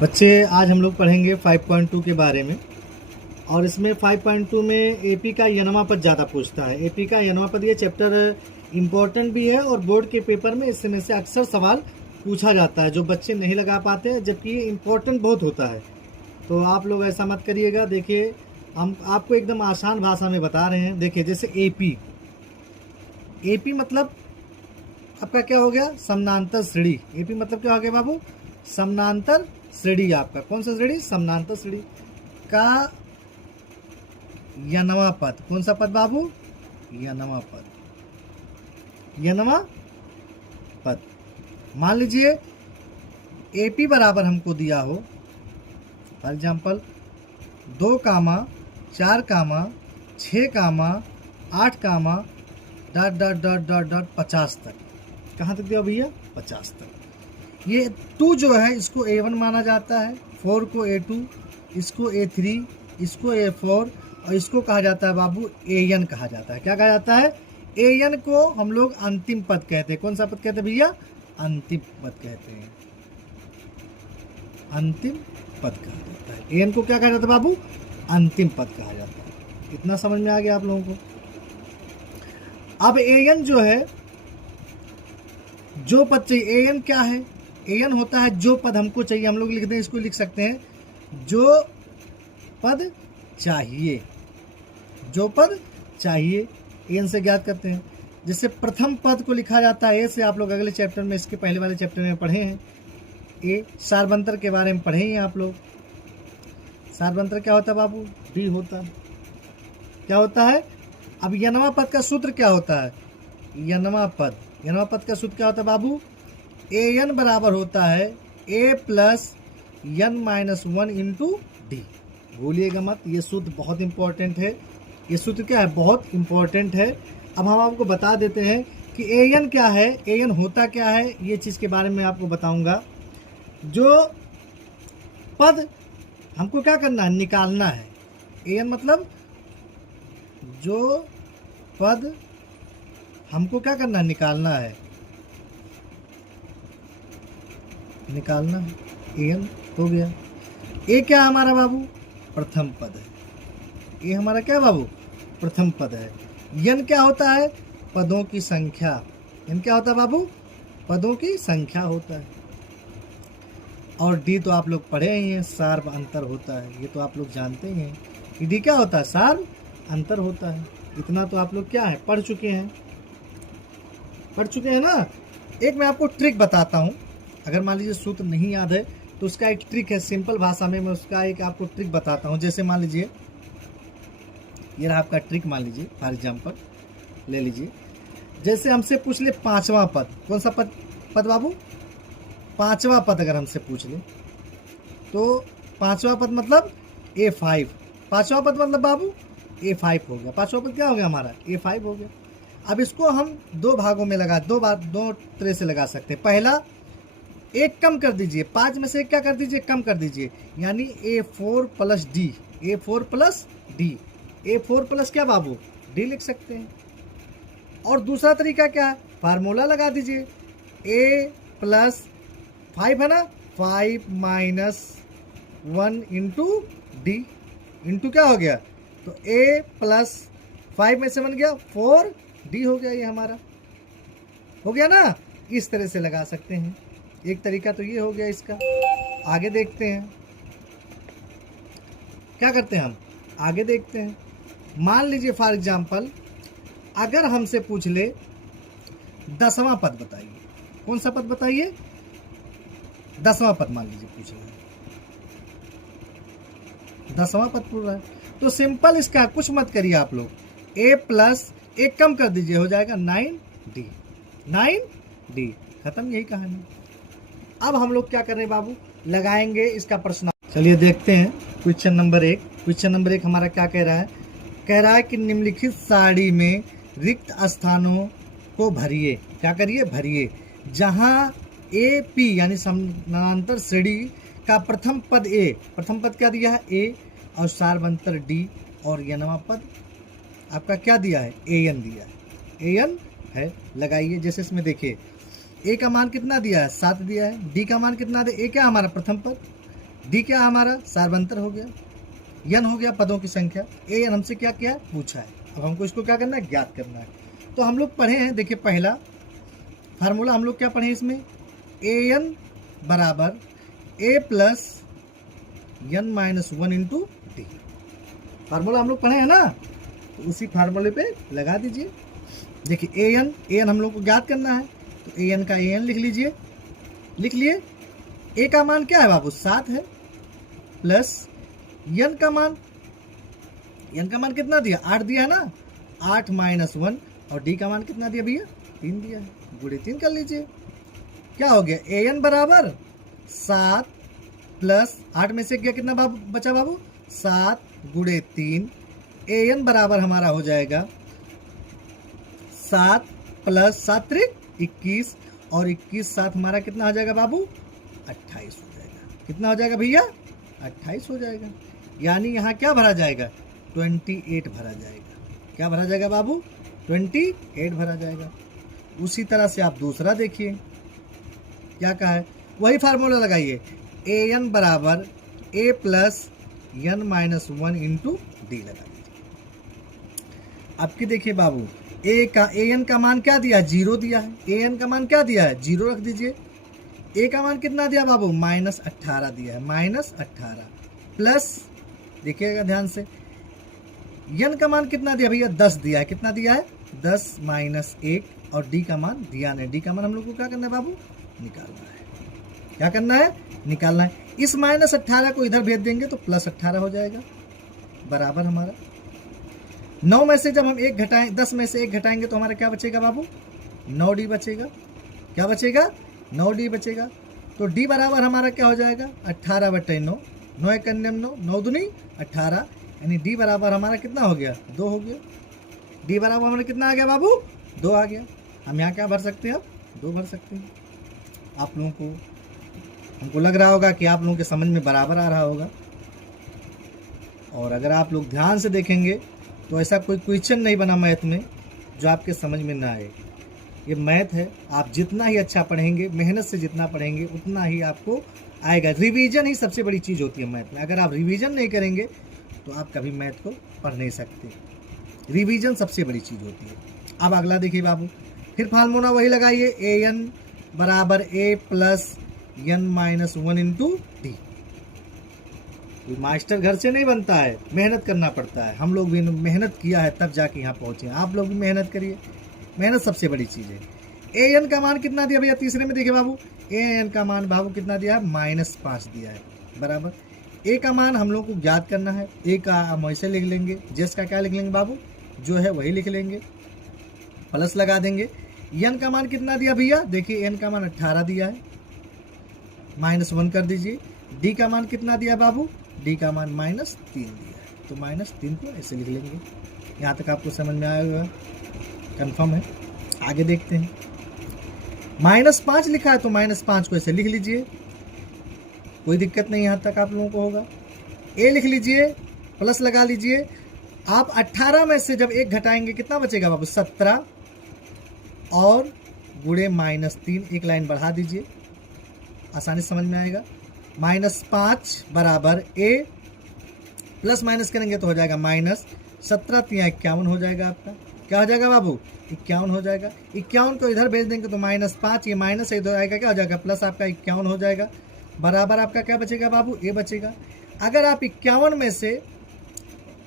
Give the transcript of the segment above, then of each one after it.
बच्चे आज हम लोग पढ़ेंगे 5.2 के बारे में। और इसमें 5.2 में एपी का यनवा पद ज़्यादा पूछता है। एपी का यनवा पद ये चैप्टर इम्पोर्टेंट भी है और बोर्ड के पेपर में इसमें से अक्सर सवाल पूछा जाता है जो बच्चे नहीं लगा पाते हैं, जबकि ये इम्पोर्टेंट बहुत होता है। तो आप लोग ऐसा मत करिएगा। देखिए, हम आपको एकदम आसान भाषा में बता रहे हैं। देखिए, जैसे एपी, एपी मतलब आपका क्या हो गया? समानांतर श्रेणी। एपी मतलब क्या हो गया बाबू? समानांतर श्रेणी। आपका कौन सा श्रेणी? समानांतर श्रेणी का यनवा पद। कौन सा पद बाबू? यनवा पद। यनवा पद। मान लीजिए एपी बराबर हमको दिया हो, for example 2 comma 4 comma 6 comma 8 comma dot dot dot dot dot 50 तक। कहाँ तक दिया भैया? 50 तक। ये 2 जो है इसको A1 माना जाता है, 4 को A2, इसको A3, इसको A4 और इसको कहा जाता है बाबू AN कहा जाता है। क्या कहा जाता है? AN को हम लोग अंतिम पद कहते हैं। कौन सा पद कहते हैं भैया? अंतिम पद कहते हैं। अंतिम पद कहा जाता है। AN को क्या कहा जाता है बाबू? अंतिम पद कहा जाता है। इतना समझ में आ गया आप लोगों को? अब AN जो है, जो पद चाहिए। AN क्या है? AN होता है जो पद हमको चाहिए। हम लोग लिख दें, इसको लिख सकते हैं जो पद चाहिए। जो पद चाहिए AN से ज्ञात करते हैं। जैसे प्रथम पद को लिखा जाता है A से। आप लोग अगले चैप्टर में, इसके पहले वाले चैप्टर में पढ़े हैं। A सारबंतर के बारे में पढ़े हैं आप लोग। सारबंतर क्या होता है बाबू? D होता है। क्या होता है? अब यनवा पद का सूत्र क्या होता है? यनवा पद, यनवा पद का सूत्र क्या होता है बाबू? AN बराबर होता है A plus N-1 into D। भूलिएगा मत, ये सूत्र बहुत इंपॉर्टेंट है। ये सूत्र क्या है? बहुत इंपॉर्टेंट है। अब हम आपको बता देते हैं कि AN क्या है, AN होता क्या है। ये चीज़ के बारे में आपको बताऊंगा। जो पद हमको क्या करना है? निकालना है। AN मतलब जो पद हमको क्या करना है? निकालना है। निकालना है। AN हो गया। A क्या है हमारा बाबू? प्रथम पद है। A हमारा क्या बाबू? प्रथम पद है। N क्या होता है? पदों की संख्या। N क्या होता है बाबू? पदों की संख्या होता है। और D तो आप लोग पढ़े ही हैं, सार्व अंतर होता है। ये तो आप लोग जानते ही हैं कि D क्या होता है? सार्व अंतर होता है। इतना तो आप लोग क्या है? पढ़ चुके हैं। पढ़ चुके हैं ना। एक मैं आपको ट्रिक बताता हूँ। अगर मान लीजिए सूत्र नहीं याद है तो उसका एक ट्रिक है। सिंपल भाषा में मैं उसका एक आपको ट्रिक बताता हूँ। जैसे मान लीजिए ये रहा आपका ट्रिक। मान लीजिए फॉर एग्जाम्पल ले लीजिए। जैसे हमसे पूछ ले 5वां पद। कौन सा पद बाबू? 5वां पद अगर हमसे पूछ ले तो 5वां पद मतलब A5। 5वां पद मतलब बाबू A5 हो गया। 5वां पद क्या हो गया हमारा? A5 हो गया। अब इसको हम 2 भागों में लगा, 2 तरह से लगा सकते हैं। पहला, एक कम कर दीजिए। 5 में से एक क्या कर दीजिए? कम कर दीजिए, यानी A4 plus D। A4 plus D। A4 plus क्या बाबू? D लिख सकते हैं। और दूसरा तरीका क्या है? फार्मूला लगा दीजिए। A प्लस 5 है ना, 5 माइनस 1 इंटू D। इंटू क्या हो गया? तो A प्लस 5 में से बन गया 4D हो गया। ये हमारा हो गया ना। इस तरह से लगा सकते हैं। एक तरीका तो ये हो गया इसका। आगे देखते हैं क्या करते हैं हम। आगे देखते हैं। मान लीजिए फॉर एग्जाम्पल अगर हमसे पूछ ले 10वां पद बताइए। कौन सा पद बताइए? 10वां पद मान लीजिए पूछ रहा है। 10वां पद पूछ रहा है तो सिंपल इसका कुछ मत करिए आप लोग। A प्लस एक कम कर दीजिए, हो जाएगा 9D। 9D खत्म। यही कहानी। अब हम लोग क्या कर रहे हैं बाबू? लगाएंगे इसका प्रश्न। चलिए देखते हैं क्वेश्चन नंबर 1। क्वेश्चन नंबर 1 हमारा क्या कह रहा है? कह रहा है कि निम्नलिखित सारणी में रिक्त स्थानों को भरिए। क्या करिए? भरिए। जहां AP यानी समानांतर श्रेणी का प्रथम पद A, प्रथम पद क्या दिया है? A और सारबंतर D और यनवा पद आपका क्या दिया है? AN दिया है। AN है। लगाइए। जैसे इसमें देखिए A का मान कितना दिया है? 7 दिया है। D का मान कितना दिया? A क्या हमारा? प्रथम पद। डी क्या हमारा सार्वंतर हो गया, यन हो गया पदों की संख्या, ए एन हमसे क्या क्या पूछा है, अब हमको इसको क्या करना है, ज्ञात करना है। तो हम लोग पढ़े हैं, देखिए पहला फार्मूला हम लोग क्या पढ़े इसमें, ए एन बराबर A plus N minus one into D, formula हम लोग पढ़े हैं ना, तो उसी फार्मूले पे लगा दीजिए। देखिए ए एन हम लोग को ज्ञात करना है, तो ए एन का ए एन लिख लीजिए, लिख लिए। ए का मान क्या है बाबू 7 है, प्लस एन का मान कितना दिया 8 दिया है ना, 8 माइनस 1, और डी का मान कितना दिया भैया 3 दिया है, गुणे 3 कर लीजिए। क्या हो गया, ए एन बराबर 7 प्लस 8 में से गया कितना बाबू बचा बाबू 7 गुणे 3, ए एन बराबर हमारा हो जाएगा 7 प्लस 7 त्रिक 21, और 21 7 हमारा कितना हो जाएगा बाबू 28 हो जाएगा। कितना हो जाएगा भैया 28 हो जाएगा। यानी यहाँ क्या भरा जाएगा 28 भरा जाएगा। क्या भरा जाएगा बाबू 28 भरा जाएगा। उसी तरह से आप दूसरा देखिए क्या कहा है, वही फार्मूला लगाइए, ए एन बराबर A plus N minus 1 into D लगा दीजिए। आपकी देखिए बाबू ए एन का मान क्या दिया है 0 दिया है, ए एन का मान क्या दिया है 0 रख दीजिए। ए का मान कितना दिया बाबू -18 दिया है, -18 प्लस देखिएगा ध्यान से, एन का मान कितना दिया भैया 10 दिया है, कितना दिया है 10 माइनस 1, और डी का मान दिया नहीं, डी का मान हम लोग को क्या करना है बाबू निकालना है। क्या करना है निकालना है। इस -18 को इधर भेज देंगे तो +18 हो जाएगा, बराबर हमारा 9 में से जब हम 1 घटाएं 10 में से 1 घटाएंगे तो हमारा क्या बचेगा बाबू 9D बचेगा। क्या बचेगा 9D बचेगा। तो D बराबर हमारा क्या हो जाएगा 18/9, 9 1 9, 9 दूनी 18, यानी D बराबर हमारा कितना हो गया 2 हो गया। D बराबर हमारा कितना आ गया बाबू 2 आ गया। हम यहाँ क्या भर सकते हैं 2 भर सकते हैं। आप लोगों को हमको लग रहा होगा कि आप लोगों के समझ में बराबर आ रहा होगा, और अगर आप लोग ध्यान से देखेंगे तो ऐसा कोई क्वेश्चन नहीं बना मैथ में जो आपके समझ में ना आए। ये मैथ है, आप जितना ही अच्छा पढ़ेंगे, मेहनत से जितना पढ़ेंगे उतना ही आपको आएगा। रिवीजन ही सबसे बड़ी चीज़ होती है मैथ में। अगर आप रिवीजन नहीं करेंगे तो आप कभी मैथ को पढ़ नहीं सकते। रिवीजन सबसे बड़ी चीज़ होती है। अब अगला देखिए बाबू, फिर फार्मूला वही लगाइए, ए एन बराबर A plus N minus 1 into D. Master घर से नहीं बनता है, मेहनत करना पड़ता है। हम लोग भी मेहनत किया है तब जाके यहाँ पहुँचे। आप लोग भी मेहनत करिए, मेहनत सबसे बड़ी चीज़ है। ए एन का मान कितना दिया भैया तीसरे में देखिए बाबू, ए एन का मान बाबू कितना दिया है -5 दिया है, बराबर। ए का मान हम लोग को ज्ञात करना है। ए का हम ऐसे लिख लेंगे, जेस का क्या लिख लेंगे बाबू जो है वही लिख लेंगे, प्लस लगा देंगे। एन का मान कितना दिया भैया देखिए, एन का मान 18 दिया है, -1 कर दीजिए। डी का मान कितना दिया बाबू, डी का मान -3 दिया है, तो -3 को ऐसे लिख लेंगे। यहाँ तक आपको समझ में आया होगा, कंफर्म है। आगे देखते हैं, -5 लिखा है तो -5 को ऐसे लिख लीजिए, कोई दिक्कत नहीं, यहाँ तक आप लोगों को होगा। ए लिख लीजिए, प्लस लगा लीजिए। आप 18 में से जब 1 घटाएंगे कितना बचेगा बाबू 17, और गुणे -3, एक लाइन बढ़ा दीजिए, आसानी से समझ में आएगा। -5 बराबर ए, प्लस माइनस करेंगे तो हो जाएगा -17 × 51 हो जाएगा आपका। क्या हो जाएगा बाबू 51 हो जाएगा। 51 को इधर भेज देंगे तो -5, ये माइनस है इधर आएगा, क्या हो जाएगा प्लस आपका 51 हो जाएगा, बराबर आपका क्या बचेगा बाबू ए बचेगा। अगर आप 51 में से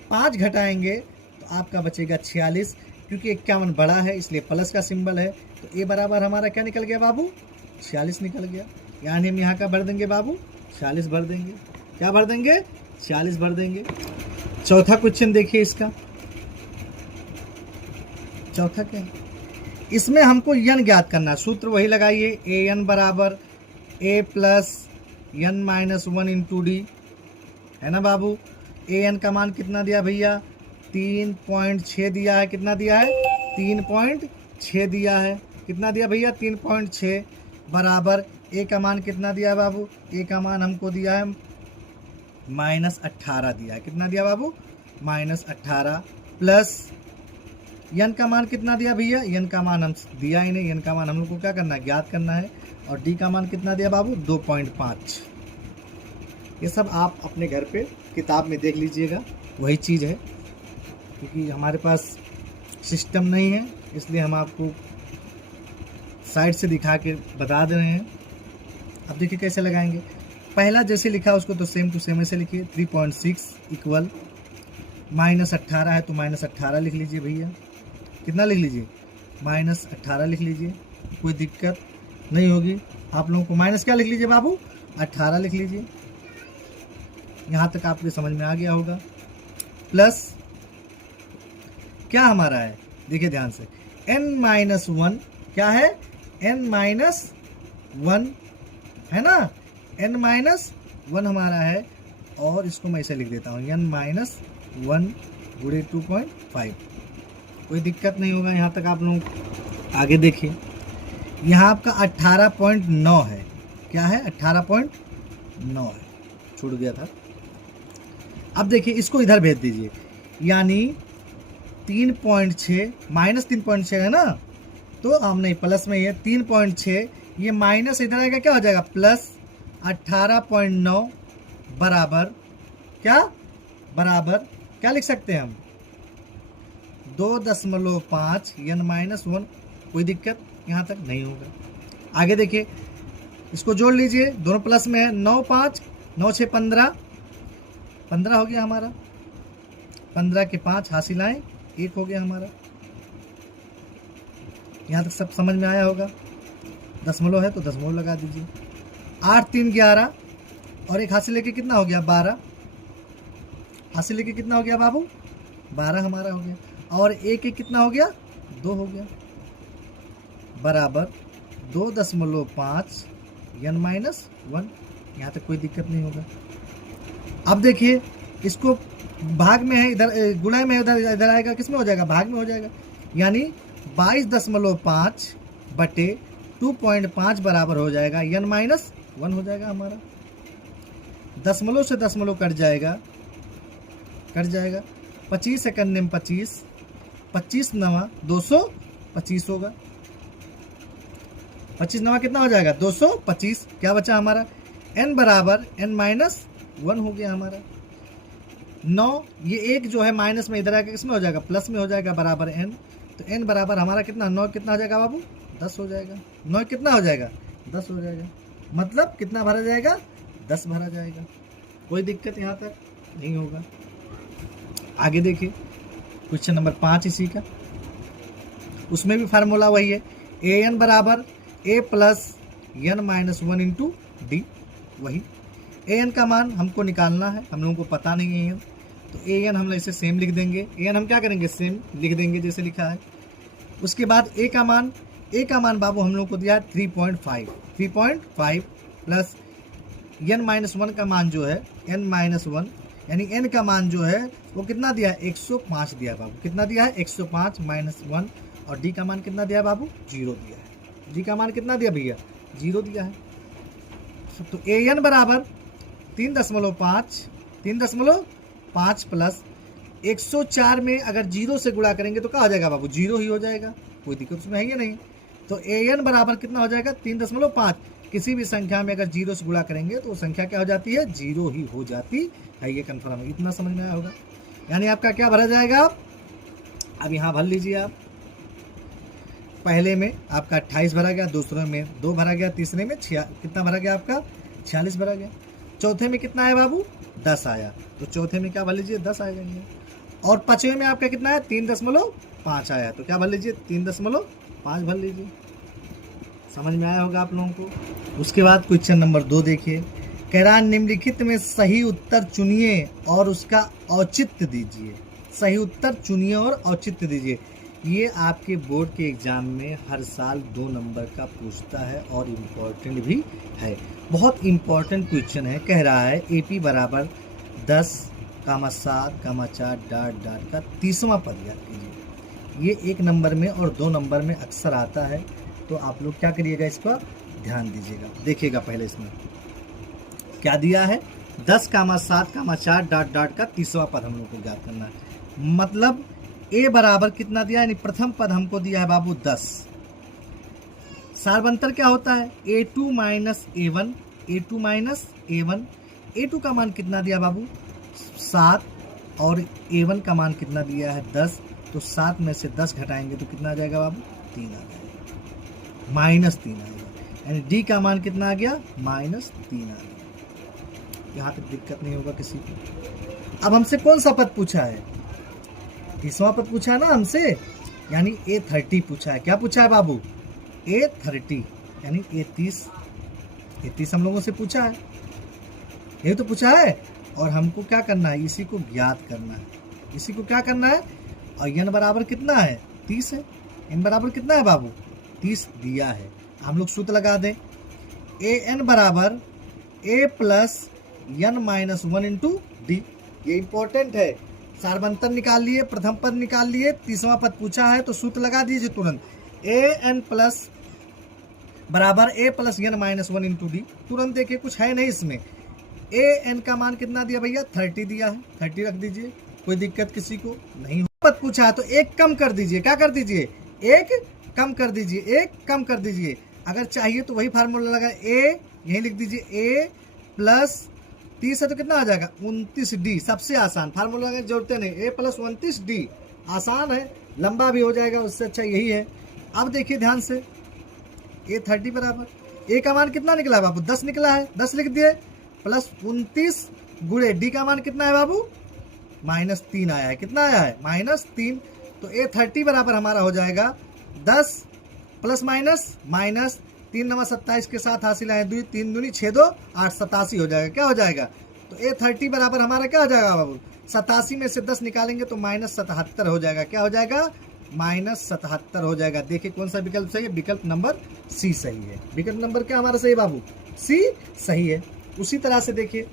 5 घटाएंगे तो आपका बचेगा 46, क्योंकि 51 बड़ा है इसलिए प्लस का सिंबल है, तो ए बराबर हमारा क्या निकल गया बाबू 46 निकल गया। यानी हम यहाँ का भर देंगे बाबू 46 भर देंगे। क्या भर देंगे 46 भर देंगे। चौथा क्वेश्चन देखिए, इसका चौथा क्या है, इसमें हमको एन ज्ञात करना है। सूत्र वही लगाइए, ए एन बराबर A plus N minus 1 into D, है ना बाबू। ए एन का मान कितना दिया भैया 3.6 दिया है, कितना दिया है 3.6 दिया है, कितना दिया भैया 3.6, बराबर ए का मान कितना दिया है बाबू, ए का मान हमको दिया है -18 दिया है, कितना दिया बाबू -18, प्लस एन का मान कितना दिया भैया, एन का मान हम दिया ही नहीं, एन का मान हम लोग को क्या करना है ज्ञात करना है। और डी का मान कितना दिया बाबू 2.5, ये सब आप अपने घर पे किताब में देख लीजिएगा, वही चीज़ है, क्योंकि हमारे पास सिस्टम नहीं है इसलिए हम आपको साइड से दिखा के बता दे रहे हैं। अब देखिए कैसे लगाएंगे। पहला जैसे लिखा उसको तो सेम टू सेम ऐसे लिखिए, 3.6 इक्वल -18 है तो -18 लिख लीजिए भैया। कितना लिख लीजिए? -18 लिख लीजिए, कोई दिक्कत नहीं होगी आप लोगों को। माइनस क्या लिख लीजिए बाबू? 18 लिख लीजिए। यहाँ तक आपके समझ में आ गया होगा। प्लस क्या हमारा है, देखिए ध्यान से, n-1 क्या है? n-1 है ना, n-1 हमारा है, और इसको मैं ऐसे लिख देता हूँ n-1 गुणे 2.5। कोई दिक्कत नहीं होगा। यहाँ तक आप लोग आगे देखिए, यहाँ आपका 18.9 है। क्या है? 18.9 है, छूट गया था। अब देखिए इसको इधर भेज दीजिए, यानी 3.6 -3.6 है ना, तो हम नहीं प्लस में, ये 3.6, ये माइनस इधर आएगा, क्या हो जाएगा? प्लस 18.9 बराबर क्या? बराबर क्या लिख सकते हैं हम? 2.5 n-1। कोई दिक्कत यहाँ तक नहीं होगा। आगे देखिए, इसको जोड़ लीजिए, दोनों प्लस में है। 9 5 9 6 15 15 हो गया हमारा। 15 के 5 हासिल आए, 1 हो गया हमारा। यहाँ तक सब समझ में आया होगा। दशमलव है तो दशमलव लगा दीजिए। 8 3 11 और एक हासिल लेके कितना हो गया? 12। हासिल लेके कितना हो गया बाबू? 12 हमारा हो गया। और एक एक कितना हो गया? 2 हो गया, बराबर 2.5 n-1। यहाँ तक कोई दिक्कत नहीं होगा। अब देखिए इसको भाग में है, इधर गुणा में इधर आएगा, किस में हो जाएगा? भाग में हो जाएगा, यानी 22.5 बटे 2.5 बराबर हो जाएगा n-1 हो जाएगा हमारा। दशमलव से दशमलव कट जाएगा, 25 सेकंड में 25, 25 नवा 225 होगा। 25 नवा कितना हो जाएगा? 225। क्या बचा हमारा? n बराबर n-1 हो गया हमारा। 9, ये एक जो है माइनस में इधर आकर किसमें हो जाएगा? प्लस में हो जाएगा, बराबर n। तो n बराबर हमारा कितना? 9 कितना हो जाएगा बाबू? 10 हो जाएगा। 9 कितना हो जाएगा? 10 हो जाएगा। मतलब कितना भरा जाएगा? 10 भरा जाएगा। कोई दिक्कत यहाँ तक नहीं होगा। आगे देखिए क्वेश्चन नंबर 5 इसी का, उसमें भी फार्मूला वही है, an बराबर a plus n-1 into D. वही an का मान हमको निकालना है, हम लोगों को पता नहीं है an, तो an हम इसे सेम लिख देंगे। an हम क्या करेंगे? सेम लिख देंगे जैसे लिखा है। उसके बाद a का मान बाबू हम लोग को दिया 3.5 प्लस n-1 का मान जो है n-1, यानी n का मान जो है वो कितना दिया है? 105 दिया है बाबू। कितना दिया है? 105 -1। और d का मान कितना दिया है बाबू? 0 दिया है। d का मान कितना दिया भैया? 0 दिया है। तो an बराबर 3.5 प्लस 104 में अगर 0 से गुणा करेंगे तो क्या हो जाएगा बाबू? 0 ही हो जाएगा। कोई दिक्कत उसमें है या नहीं? तो an बराबर कितना हो जाएगा? 3.5। किसी भी संख्या में अगर 0 से गुणा करेंगे तो वो संख्या क्या हो जाती है? 0 ही हो जाती है। ये कन्फर्म है। इतना समझ में आया होगा। यानी आपका क्या भरा जाएगा? अब यहाँ भर लीजिए आप। पहले में आपका 28 भरा गया, दूसरे में 2 भरा गया, तीसरे में कितना भरा गया? आपका 46 भरा गया। चौथे में कितना है बाबू? 10 आया, तो चौथे में क्या भर लीजिए? 10 आ जाएंगे। और पांचवें में आपका कितना है? 3.5 आया, तो क्या भर लीजिए? 3.5 भर लीजिए। समझ में आया होगा आप लोगों को। उसके बाद क्वेश्चन नंबर 2 देखिए, कह रहा है निम्नलिखित में सही उत्तर चुनिए और उसका औचित्य दीजिए। सही उत्तर चुनिए और औचित्य दीजिए। ये आपके बोर्ड के एग्जाम में हर साल 2 नंबर का पूछता है और इम्पोर्टेंट भी है। बहुत इम्पोर्टेंट क्वेश्चन है। कह रहा है AP बराबर 10,7,4 ... का 30वां पद याद कीजिए। ये 1 नंबर में और 2 नंबर में अक्सर आता है, तो आप लोग क्या करिएगा? इस पर ध्यान दीजिएगा। देखिएगा पहले इसमें क्या दिया है? 10,7,4 ... का 30वां पद हम लोग को ज्ञात करना है। मतलब a बराबर कितना दिया, यानी प्रथम पद हमको दिया है बाबू 10। सारबंतर क्या होता है? A2 - A1, A2 - A1। A2 का मान कितना दिया बाबू 7 और A1 का मान कितना दिया है 10, तो 7 में से 10 घटाएंगे तो कितना आ जाएगा बाबू 3 आ जाएगा, -3 आएगा। यानी D का मान कितना आ गया -3 आ गया। यहाँ तक दिक्कत नहीं होगा किसी को। अब हमसे कौन सा पद पूछा है, 30वां पद पूछा है ना हमसे, यानी A30 पूछा है। क्या पूछा है बाबू A30 यानी A30 हम लोगों से पूछा है, ये तो पूछा है। और हमको क्या करना है, इसी को ज्ञात करना है, इसी को क्या करना है। और n बराबर कितना है 30 है, n बराबर कितना है बाबू 30 दिया है। हम लोग सूत्र लगा दें, an बराबर a plus n minus 1 into D. ये इंपॉर्टेंट है। सारबंतर निकाल लिए, प्रथम पद निकाल लिए, 30वां पद पूछा है तो सूत्र लगा दीजिए तुरंत, an प्लस बराबर a plus n minus 1 into D. तुरंत देखिए कुछ है नहीं इसमें। an का मान कितना दिया भैया 30 दिया है, 30 रख दीजिए, कोई दिक्कत किसी को नहीं। पद पूछा है तो एक कम कर दीजिए, क्या कर दीजिए एक कम कर दीजिए, एक कम कर दीजिए। अगर चाहिए तो वही फार्मूला लगा, a यही लिख दीजिए a प्लस 30 है तो कितना आ जाएगा 29d। सबसे आसान फार्मूला लगाने की जरूरत नहीं, a प्लस 29d आसान है, लंबा भी हो जाएगा, उससे अच्छा यही है। अब देखिए ध्यान से, A30 बराबर a का मान कितना निकला है बाबू 10 निकला है, 10 लिख दिए, प्लस 29 गुणे d का मान कितना है बाबू -3 आया है। कितना आया है -3। तो A30 बराबर हमारा हो जाएगा 10 प्लस माइनस 3 नवा 27 के साथ हासिल आए 2 3 दूनी 6 2 8 87 हो जाएगा। क्या हो जाएगा, तो A30 बराबर हमारा क्या हो जाएगा बाबू 87 में से 10 निकालेंगे तो -77 हो जाएगा। क्या हो जाएगा -77 हो जाएगा। देखिए कौन सा विकल्प सही है, विकल्प नंबर सी सही है। विकल्प नंबर क्या हमारा सही बाबू सी सही है। उसी तरह से देखिए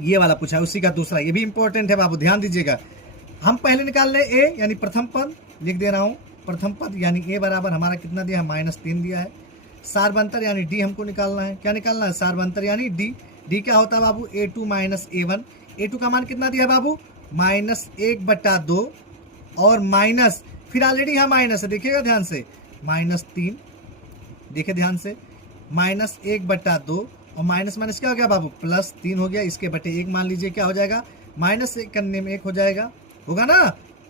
ये वाला पूछा है, उसी का दूसरा, ये भी इंपॉर्टेंट है बाबू, ध्यान दीजिएगा। हम पहले निकाल रहे ए यानी प्रथम पद, लिख दे रहा हूँ प्रथम पद यानी ए बराबर हमारा कितना दिया है -3 दिया है। सारबंतर यानी डी हमको निकालना है। क्या निकालना है, सारबंतर यानी डी। डी क्या होता है बाबू A2 माइनस A1। A2 का मान कितना दिया है बाबू -1/2 और माइनस, फिर ऑलरेडी यहाँ माइनस है, देखिएगा ध्यान से, -3, देखिए ध्यान से, -1/2 और माइनस क्या हो गया बाबू +3 हो गया। इसके बटे 1 मान लीजिए, क्या हो जाएगा -1 करने में 1 हो जाएगा, होगा ना,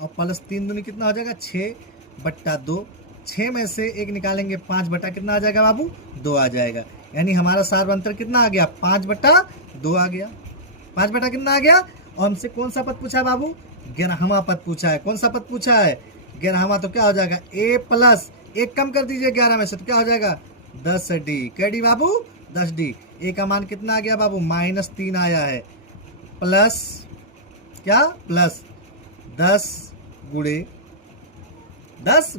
और +3 दूनी कितना हो जाएगा 6/2। 6 में से 1 निकालेंगे 5 बटा कितना आ जाएगा बाबू 2 आ जाएगा। यानी हमारा सारबंतर कितना आ गया 5/2 आ गया। 5 बटा कितना आ गया। और हमसे कौन सा पद पूछा है बाबू 11वां पद पूछा है। कौन सा पद पूछा है 11वां, तो क्या हो जाएगा a प्लस 1 कम कर दीजिए 11 में से तो क्या हो जाएगा 10d। क्या डी बाबू 10d। a का मान कितना आ गया बाबू -3 आया है, प्लस क्या प्लस 10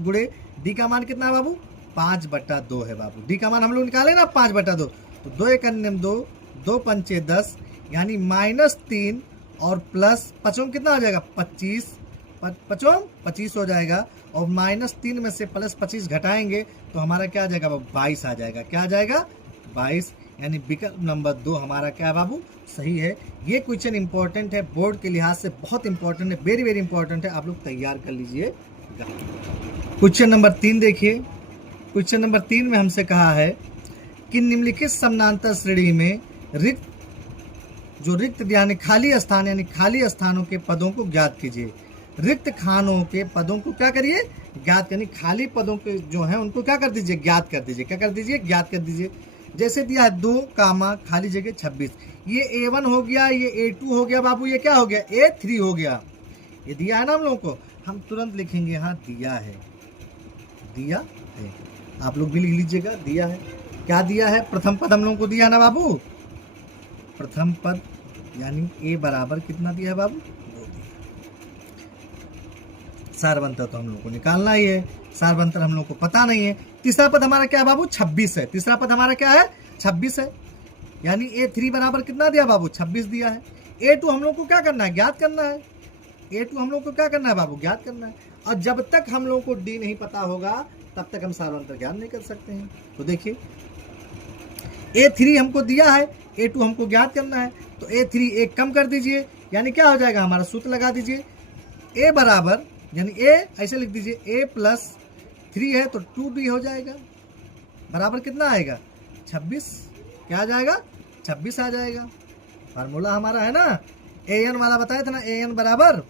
गुणे डी का मान कितना है बाबू 5/2 है बाबू। डी का मान हम लोग निकाले ना 5/2, तो 2 × 2 2 पंचे 10 यानी -3 और प्लस 5 कितना हो जाएगा 25, 25 हो जाएगा। और -3 में से +25 घटाएंगे तो हमारा क्या आ जाएगा बाबू 22 आ जाएगा। क्या आ जाएगा 22। यानी विकल्प नंबर 2 हमारा क्या है बाबू सही है। ये क्वेश्चन इंपॉर्टेंट है, बोर्ड के लिहाज से बहुत इंपॉर्टेंट है, वेरी वेरी इंपॉर्टेंट है, आप लोग तैयार कर लीजिए। क्वेश्चन नंबर 3 देखिए। क्वेश्चन नंबर 3 में हमसे कहा है कि निम्नलिखित समानांतर श्रेणी में रिक्त यानी खाली स्थान यानी खाली स्थानों के पदों को ज्ञात कीजिए। रिक्त खानों के पदों को क्या करिए ज्ञात, यानी खाली पदों के जो है उनको क्या कर दीजिए ज्ञात कर दीजिए। क्या कर दीजिए ज्ञात कर दीजिए। जैसे दिया है 2 खाली जगह 26, ये A1 हो गया, ये A2 हो गया बाबू, ये क्या हो गया A3 हो गया। ये दिया है ना हम लोगों को, हम तुरंत लिखेंगे यहाँ दिया है, दिया है। आप लोग भी लिख लीजिएगा दिया है। क्या दिया है प्रथम पद हम लोगों को दिया ना बाबू, प्रथम पद यानी A बराबर कितना दिया है बाबू 2 दिया। सारबंतर तो हम लोग को निकालना ही है, सारबंतर हम लोग को पता नहीं है। तीसरा पद हमारा क्या है बाबू 26 है। तीसरा पद हमारा क्या है 26 है, यानी A3 बराबर कितना दिया बाबू 26 दिया है। A2 हम लोग को क्या करना है ज्ञात करना है। A2 हम लोग को क्या करना है बाबू ज्ञात करना है। और जब तक हम लोग को D नहीं पता होगा तब तक हम सारबंतर ज्ञात नहीं कर सकते हैं। तो देखिए A3 हमको दिया है, A2 हमको ज्ञात करना है, तो A3 1 कम कर दीजिए, यानी क्या हो जाएगा हमारा सूत्र लगा दीजिए। A बराबर यानी A ऐसे लिख दीजिए A प्लस 3 है तो 2D हो जाएगा, बराबर कितना आएगा 26। क्या आ जाएगा 26 आ जाएगा। फार्मूला हमारा है ना ए एन वाला, बताया था ना, ए एन बराबर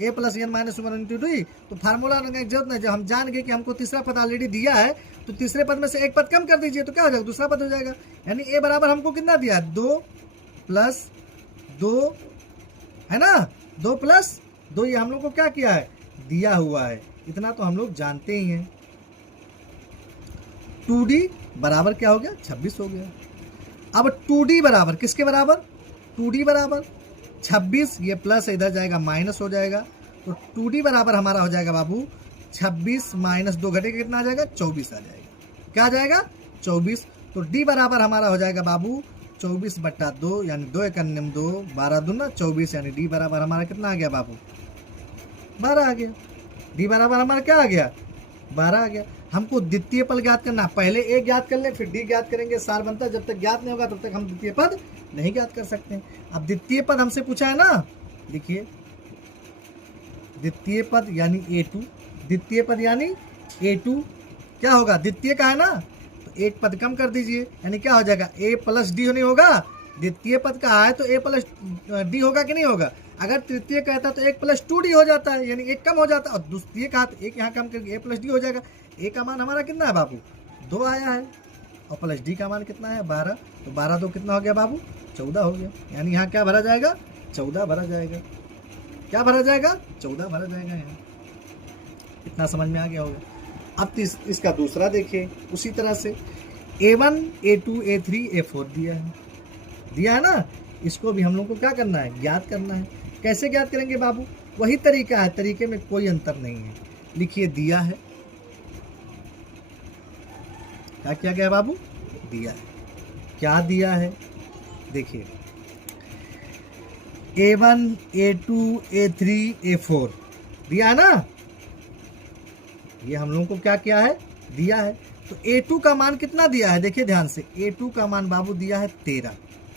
A plus N minus one into D. तो फार्मूला लगाने की जरूरत नहीं, जब हम जान गए कि हमको तीसरा पद ऑलरेडी दिया है तो तीसरे पद में से एक पद कम कर दीजिए तो क्या हो जाएगा, दूसरा पद हो जाएगा। यानी ए बराबर हमको कितना दिया है, 2 + 2 है ना, 2 + 2, ये हम लोग को क्या किया है, दिया हुआ है। इतना तो हम लोग जानते ही हैं। 2D बराबर क्या हो गया, 26 हो गया। अब 2D बराबर किसके बराबर, 2D बराबर 26, ये प्लस इधर जाएगा माइनस हो जाएगा। तो 2D बराबर हमारा हो जाएगा बाबू 26 - 2 घटेगा कितना आ जाएगा, 24 आ जाएगा। क्या आ जाएगा, 24। तो D बराबर हमारा हो जाएगा बाबू 24/2, यानी 2 × 2 12 दूना 24, यानी D बराबर हमारा कितना आ गया बाबू, 12 आ गया। D बराबर हमारा क्या आ गया, 12 आ गया। हमको द्वितीय पद ज्ञात करना, पहले ए ज्ञात कर ले फिर डी ज्ञात करेंगे, सार बनता है। जब तक ज्ञात नहीं होगा तब तक हम द्वितीय पद नहीं ज्ञात कर सकते। अब द्वितीय पद हमसे पूछा है ना, देखिए द्वितीय पद यानी A2, द्वितीय पद यानी A2 क्या होगा, द्वितीय का है ना, तो एक पद कम कर दीजिए, यानी क्या हो जाएगा, A + D नहीं होगा, द्वितीय पद का है तो A + D होगा कि नहीं होगा। अगर तृतीय कहता तो 1 + 2D हो जाता है, यानी एक कम हो जाता है, और द्वितीय का तो एक यहाँ कम करके A + D हो जाएगा। A का मान हमारा कितना है बाबू, 2 आया है, और प्लस D का मान कितना है, 12। तो 12 2 कितना हो गया बाबू, 14 हो गया। यानी यहाँ क्या भरा जाएगा, 14 भरा जाएगा। क्या भरा जाएगा, 14 भरा जाएगा। यहाँ इतना समझ में आ गया होगा। अब इसका दूसरा देखिए, उसी तरह से A1 A2 A3 A4 दिया है ना, इसको भी हम लोग को क्या करना है, ज्ञात करना है। कैसे ज्ञात करेंगे बाबू, वही तरीका है, तरीके में कोई अंतर नहीं है। लिखिए दिया है, क्या किया गया बाबू, दिया है। क्या दिया है, देखिए A1 A2 A3 A4 दिया है ना, ये हम लोगों को क्या किया है, दिया है। तो A2 का मान कितना दिया है, देखिए ध्यान से, A2 का मान बाबू दिया है 13।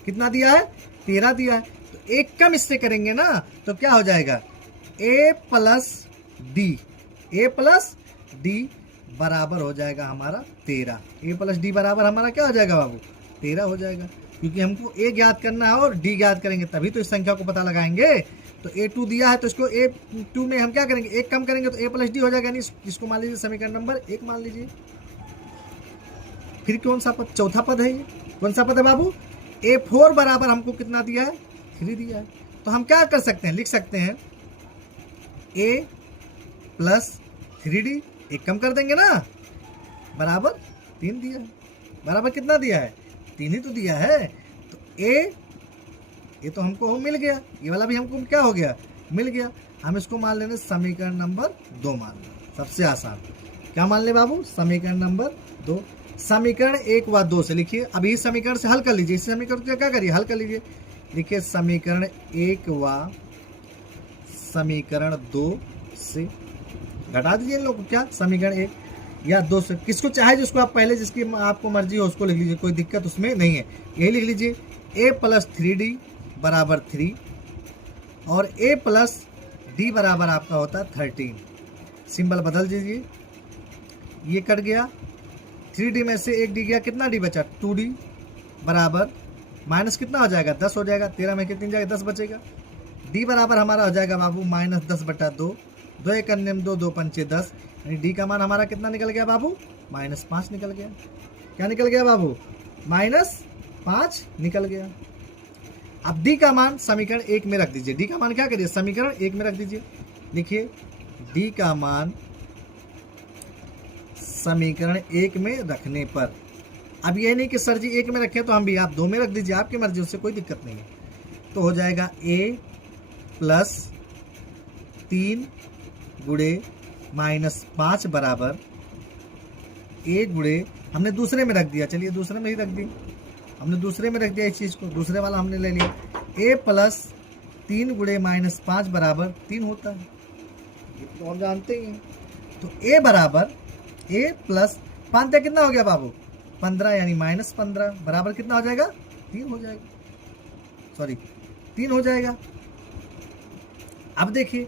कितना दिया है, 13 दिया है। तो एक कम इससे करेंगे ना तो क्या हो जाएगा, A + D बराबर हो जाएगा हमारा 13। A + D बराबर हमारा क्या हो जाएगा बाबू, 13 हो जाएगा। क्योंकि हमको A ज्ञात करना है और D ज्ञात करेंगे तभी तो इस संख्या को पता लगाएंगे। तो A2 दिया है तो इसको A2 में हम क्या करेंगे, एक कम करेंगे तो A + D हो जाएगा। यानी इसको मान लीजिए समीकरण नंबर 1 मान लीजिए। फिर कौन सा पद, चौथा पद है ये, कौन सा पद है बाबू, A4 बराबर हमको कितना दिया है, 3 दिया है। तो हम क्या कर सकते हैं, लिख सकते हैं A + 3D, एक कम कर देंगे ना, बराबर 3 दिया है। बराबर कितना दिया है, 3 ही तो दिया है। तो ये तो हमको मिल गया, ये वाला भी हमको क्या हो गया, मिल गया। हम इसको मान लेंगे समीकरण नंबर 2 मान लें, सबसे आसान। क्या मान ले बाबू, समीकरण नंबर 2। समीकरण 1 व 2 से लिखिए। अब इस समीकरण से हल कर लीजिए, इस समीकरण को क्या करिए, हल कर लीजिए। लिखिए समीकरण 1 व समीकरण 2 से घटा दीजिए इन लोग को, क्या समीकरण 1 या 2 से, किसको चाहे जिसको आप पहले, जिसकी आपको मर्जी हो उसको लिख लीजिए, कोई दिक्कत उसमें नहीं है। यही लिख लीजिए A + 3D बराबर 3 और A + D बराबर आपका होता है 13। सिंबल बदल दीजिए, ये कट गया, 3D में से 1 D गया, कितना D बचा, 2D बराबर माइनस कितना हो जाएगा, 10 हो जाएगा। 13 में कितनी जाएगा, 10 बचेगा। D बराबर हमारा हो जाएगा बाबू -10/2, 2 × 2 2 × 5 10। यानी D का मान हमारा कितना निकल गया बाबू, -5 निकल गया। क्या निकल गया बाबू, -5 निकल गया। अब D का मान समीकरण 1 में रख दीजिए। D का मान क्या करिए, समीकरण 1 में रख दीजिए। लिखिए D का मान समीकरण 1 में रखने पर, अब ये नहीं कि सर जी 1 में रखें तो हम भी, आप 2 में रख दीजिए, आपकी मर्जी, उससे कोई दिक्कत नहीं है। तो हो जाएगा A + 3 × -5 बराबर A × हमने दूसरे में रख दिया, चलिए दूसरे में ही रख दी, हमने दूसरे में रख दिया इस चीज़ को, दूसरे वाला हमने ले लिया। A + 3 × -5 बराबर 3 होता है, ये तो हम जानते ही हैं। तो A बराबर A + 5 कितना हो गया बाबू, 15, यानी -15 बराबर कितना हो जाएगा, 3 हो जाएगा, सॉरी 3 हो जाएगा। अब देखिए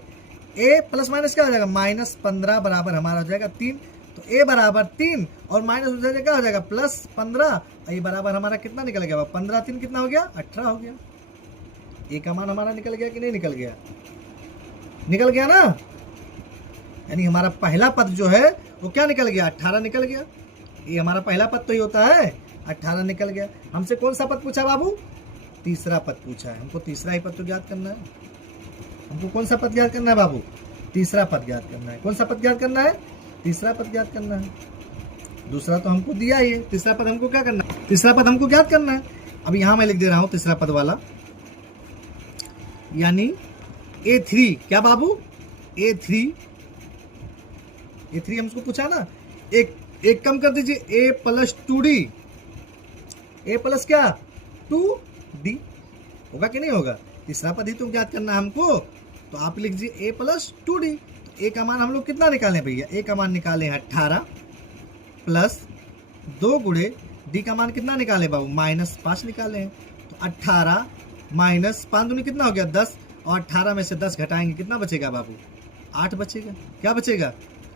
A ± क्या हो जाएगा, -15 बराबर हमारा हो जाएगा 3। तो A बराबर 3 और माइनस हो जाएगा, क्या हो जाएगा, +15। ये बराबर हमारा कितना निकल गया, 15 3 कितना हो गया, 18 हो गया। ए का मान हमारा निकल गया कि नहीं निकल गया? निकल गया ना। यानी हमारा पहला पद जो है वो क्या निकल गया? 18 निकल गया। ये हमारा पहला पद तो ही होता है, 18 निकल गया। हमसे कौन सा पद पूछा बाबू? तीसरा पद पूछा है। हमको तीसरा ही पद तो ज्ञात करना है। हमको कौन सा पद ज्ञात करना है बाबू? तीसरा पद ज्ञात करना है। कौन सा पद ज्ञात करना है? तीसरा पद ज्ञात करना है। दूसरा तो हमको दिया ही है, तीसरा पद हमको क्या करना है? तीसरा पद हमको ज्ञात करना है। अब यहां मैं लिख दे रहा हूं तीसरा पद वाला, यानी A3। क्या बाबू? A3 हमको पूछा ना। एक कम कर दीजिए, A plus 2D। A plus क्या? 2D होगा कि नहीं होगा? तीसरा पद ही तो ज्ञात करना है हमको, तो आप लिख दीजिए A प्लस 2D। तो A का मान हम लोग कितना निकालें भैया? A का मान निकाले 18 प्लस 2 गुणे D का मान कितना निकाले बाबू? -5 निकाले हैं। तो 18 माइनस 5 दूनी कितना हो गया? 10। और 18 में से 10 घटाएंगे, कितना बचेगा बाबू? 8 बचेगा। क्या बचेगा?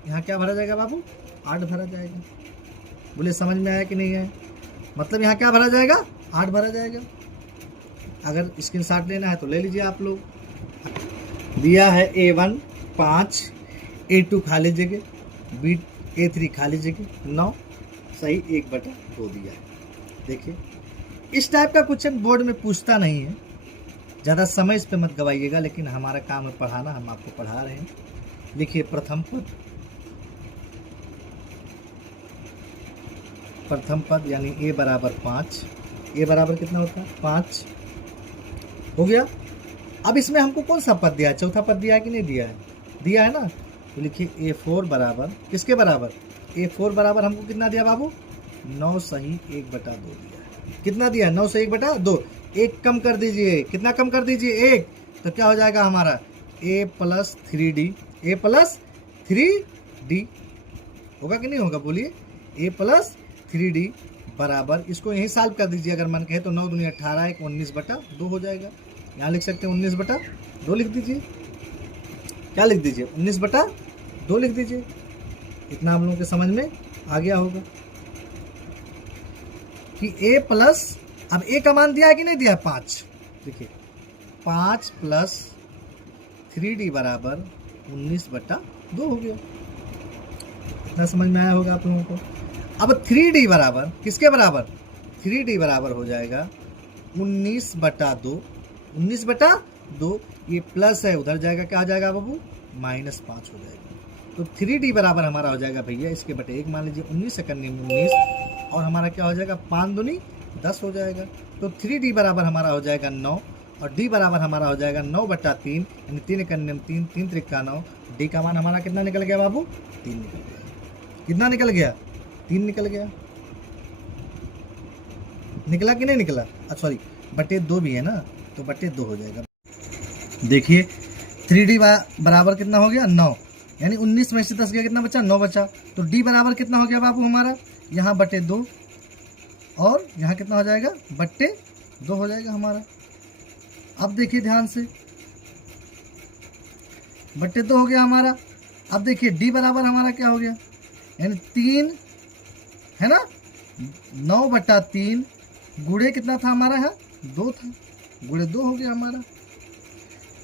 यहाँ क्या भरा जाएगा बाबू? 8 भरा जाएगा। बोले समझ में आया कि नहीं है? मतलब यहाँ क्या भरा जाएगा? 8 भरा जाएगा। अगर स्क्रीनशॉट लेना है तो ले लीजिए आप लोग। दिया है A1 5, A2 खाली जगह, A3 खाली जगह 9, सही 1/2 दिया है। देखिए इस टाइप का क्वेश्चन बोर्ड में पूछता नहीं है, ज़्यादा समय इस पे मत गवाइएगा, लेकिन हमारा काम है पढ़ाना, हम आपको पढ़ा रहे हैं। लिखिए प्रथम पद यानी A बराबर 5। A बराबर कितना होता है? 5 हो गया। अब इसमें हमको कौन सा पद दिया है? चौथा पद दिया है कि नहीं दिया है? दिया है ना। तो लिखिए A4 बराबर किसके बराबर? A4 बराबर हमको कितना दिया बाबू? 9 सही 1/2 दिया है। कितना दिया है? 9 से 1/2। एक कम कर दीजिए। कितना कम कर दीजिए? 1। तो क्या हो जाएगा हमारा? A plus 3D। A plus 3D होगा कि नहीं होगा? बोलिए। A प्लस 3D बराबर, इसको यहीं सॉल्व कर दीजिए अगर मन कहे तो। 9 दूनी 18, 1 19/2 हो जाएगा। यहाँ लिख सकते हैं 19/2 लिख दीजिए। क्या लिख दीजिए? 19/2 लिख दीजिए। इतना आप लोगों के समझ में आ गया होगा कि A प्लस, अब A का मान दिया है कि नहीं दिया है? 5। देखिए 5 प्लस 3D बराबर 19/2 हो गया। इतना समझ में आया होगा आप लोगों को। अब 3D बराबर किसके बराबर? 3D बराबर हो जाएगा 19/2। 19/2 ये प्लस है, उधर जाएगा, क्या हो जाएगा बाबू? -5 हो जाएगा। तो 3D बराबर हमारा हो जाएगा भैया, इसके बटे 1 मान लीजिए, 19 से करने में 19, और हमारा क्या हो जाएगा? 5 दूनी 10 हो जाएगा। तो 3D बराबर हमारा हो जाएगा 9, और D बराबर हमारा हो जाएगा 9/3, यानी 3 करने में 3, 3 त्रिका 9। D का मान हमारा कितना निकल गया बाबू? 3 निकल गया। कितना निकल गया? 3 निकल गया। निकला कि नहीं निकला? सॉरी, बटे 2 भी है ना, तो बटे 2 हो जाएगा। देखिए 3D बराबर कितना हो गया? 9, यानी 19 में से 10 गया, कितना बचा? 9 बचा। तो D बराबर कितना हो गया बाबू हमारा? यहाँ बटे 2, और यहाँ कितना हो जाएगा? बटे 2 हो जाएगा हमारा। अब देखिए ध्यान से, बटे 2 हो गया हमारा। अब देखिए D बराबर हमारा क्या हो गया? यानी 3 है ना, 9/3 गुणे कितना था हमारा? यहाँ 2 था, गुणे 2 हो गया हमारा।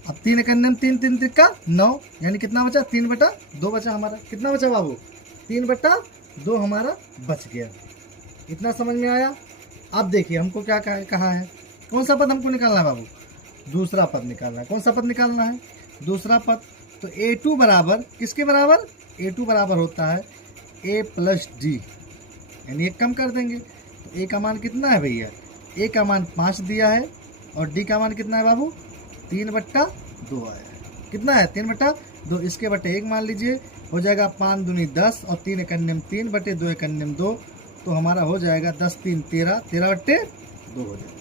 अब 3 करने में 3, 3 त्रिका 9, यानी कितना बचा? 3/2 बचा हमारा। कितना बचा बाबू? 3/2 हमारा बच गया। इतना समझ में आया? अब देखिए हमको क्या कहा है, कौन सा पद हमको निकालना है बाबू? दूसरा पद निकालना है। कौन सा पद निकालना है? दूसरा पद। तो A2 बराबर किसके बराबर? A2 बराबर होता है A प्लस D, यानी एक कम कर देंगे। तो A का मान कितना है भैया? A का मान 5 दिया है, और D का मान कितना है बाबू? 3/2 आया है। कितना है? 3/2। इसके बटे 1 मान लीजिए, हो जाएगा 5 दूनी 10, और 3 करने में 3 बटे 2 करने में 2, तो हमारा हो जाएगा 10 3 13, 13/2 हो जाएगा।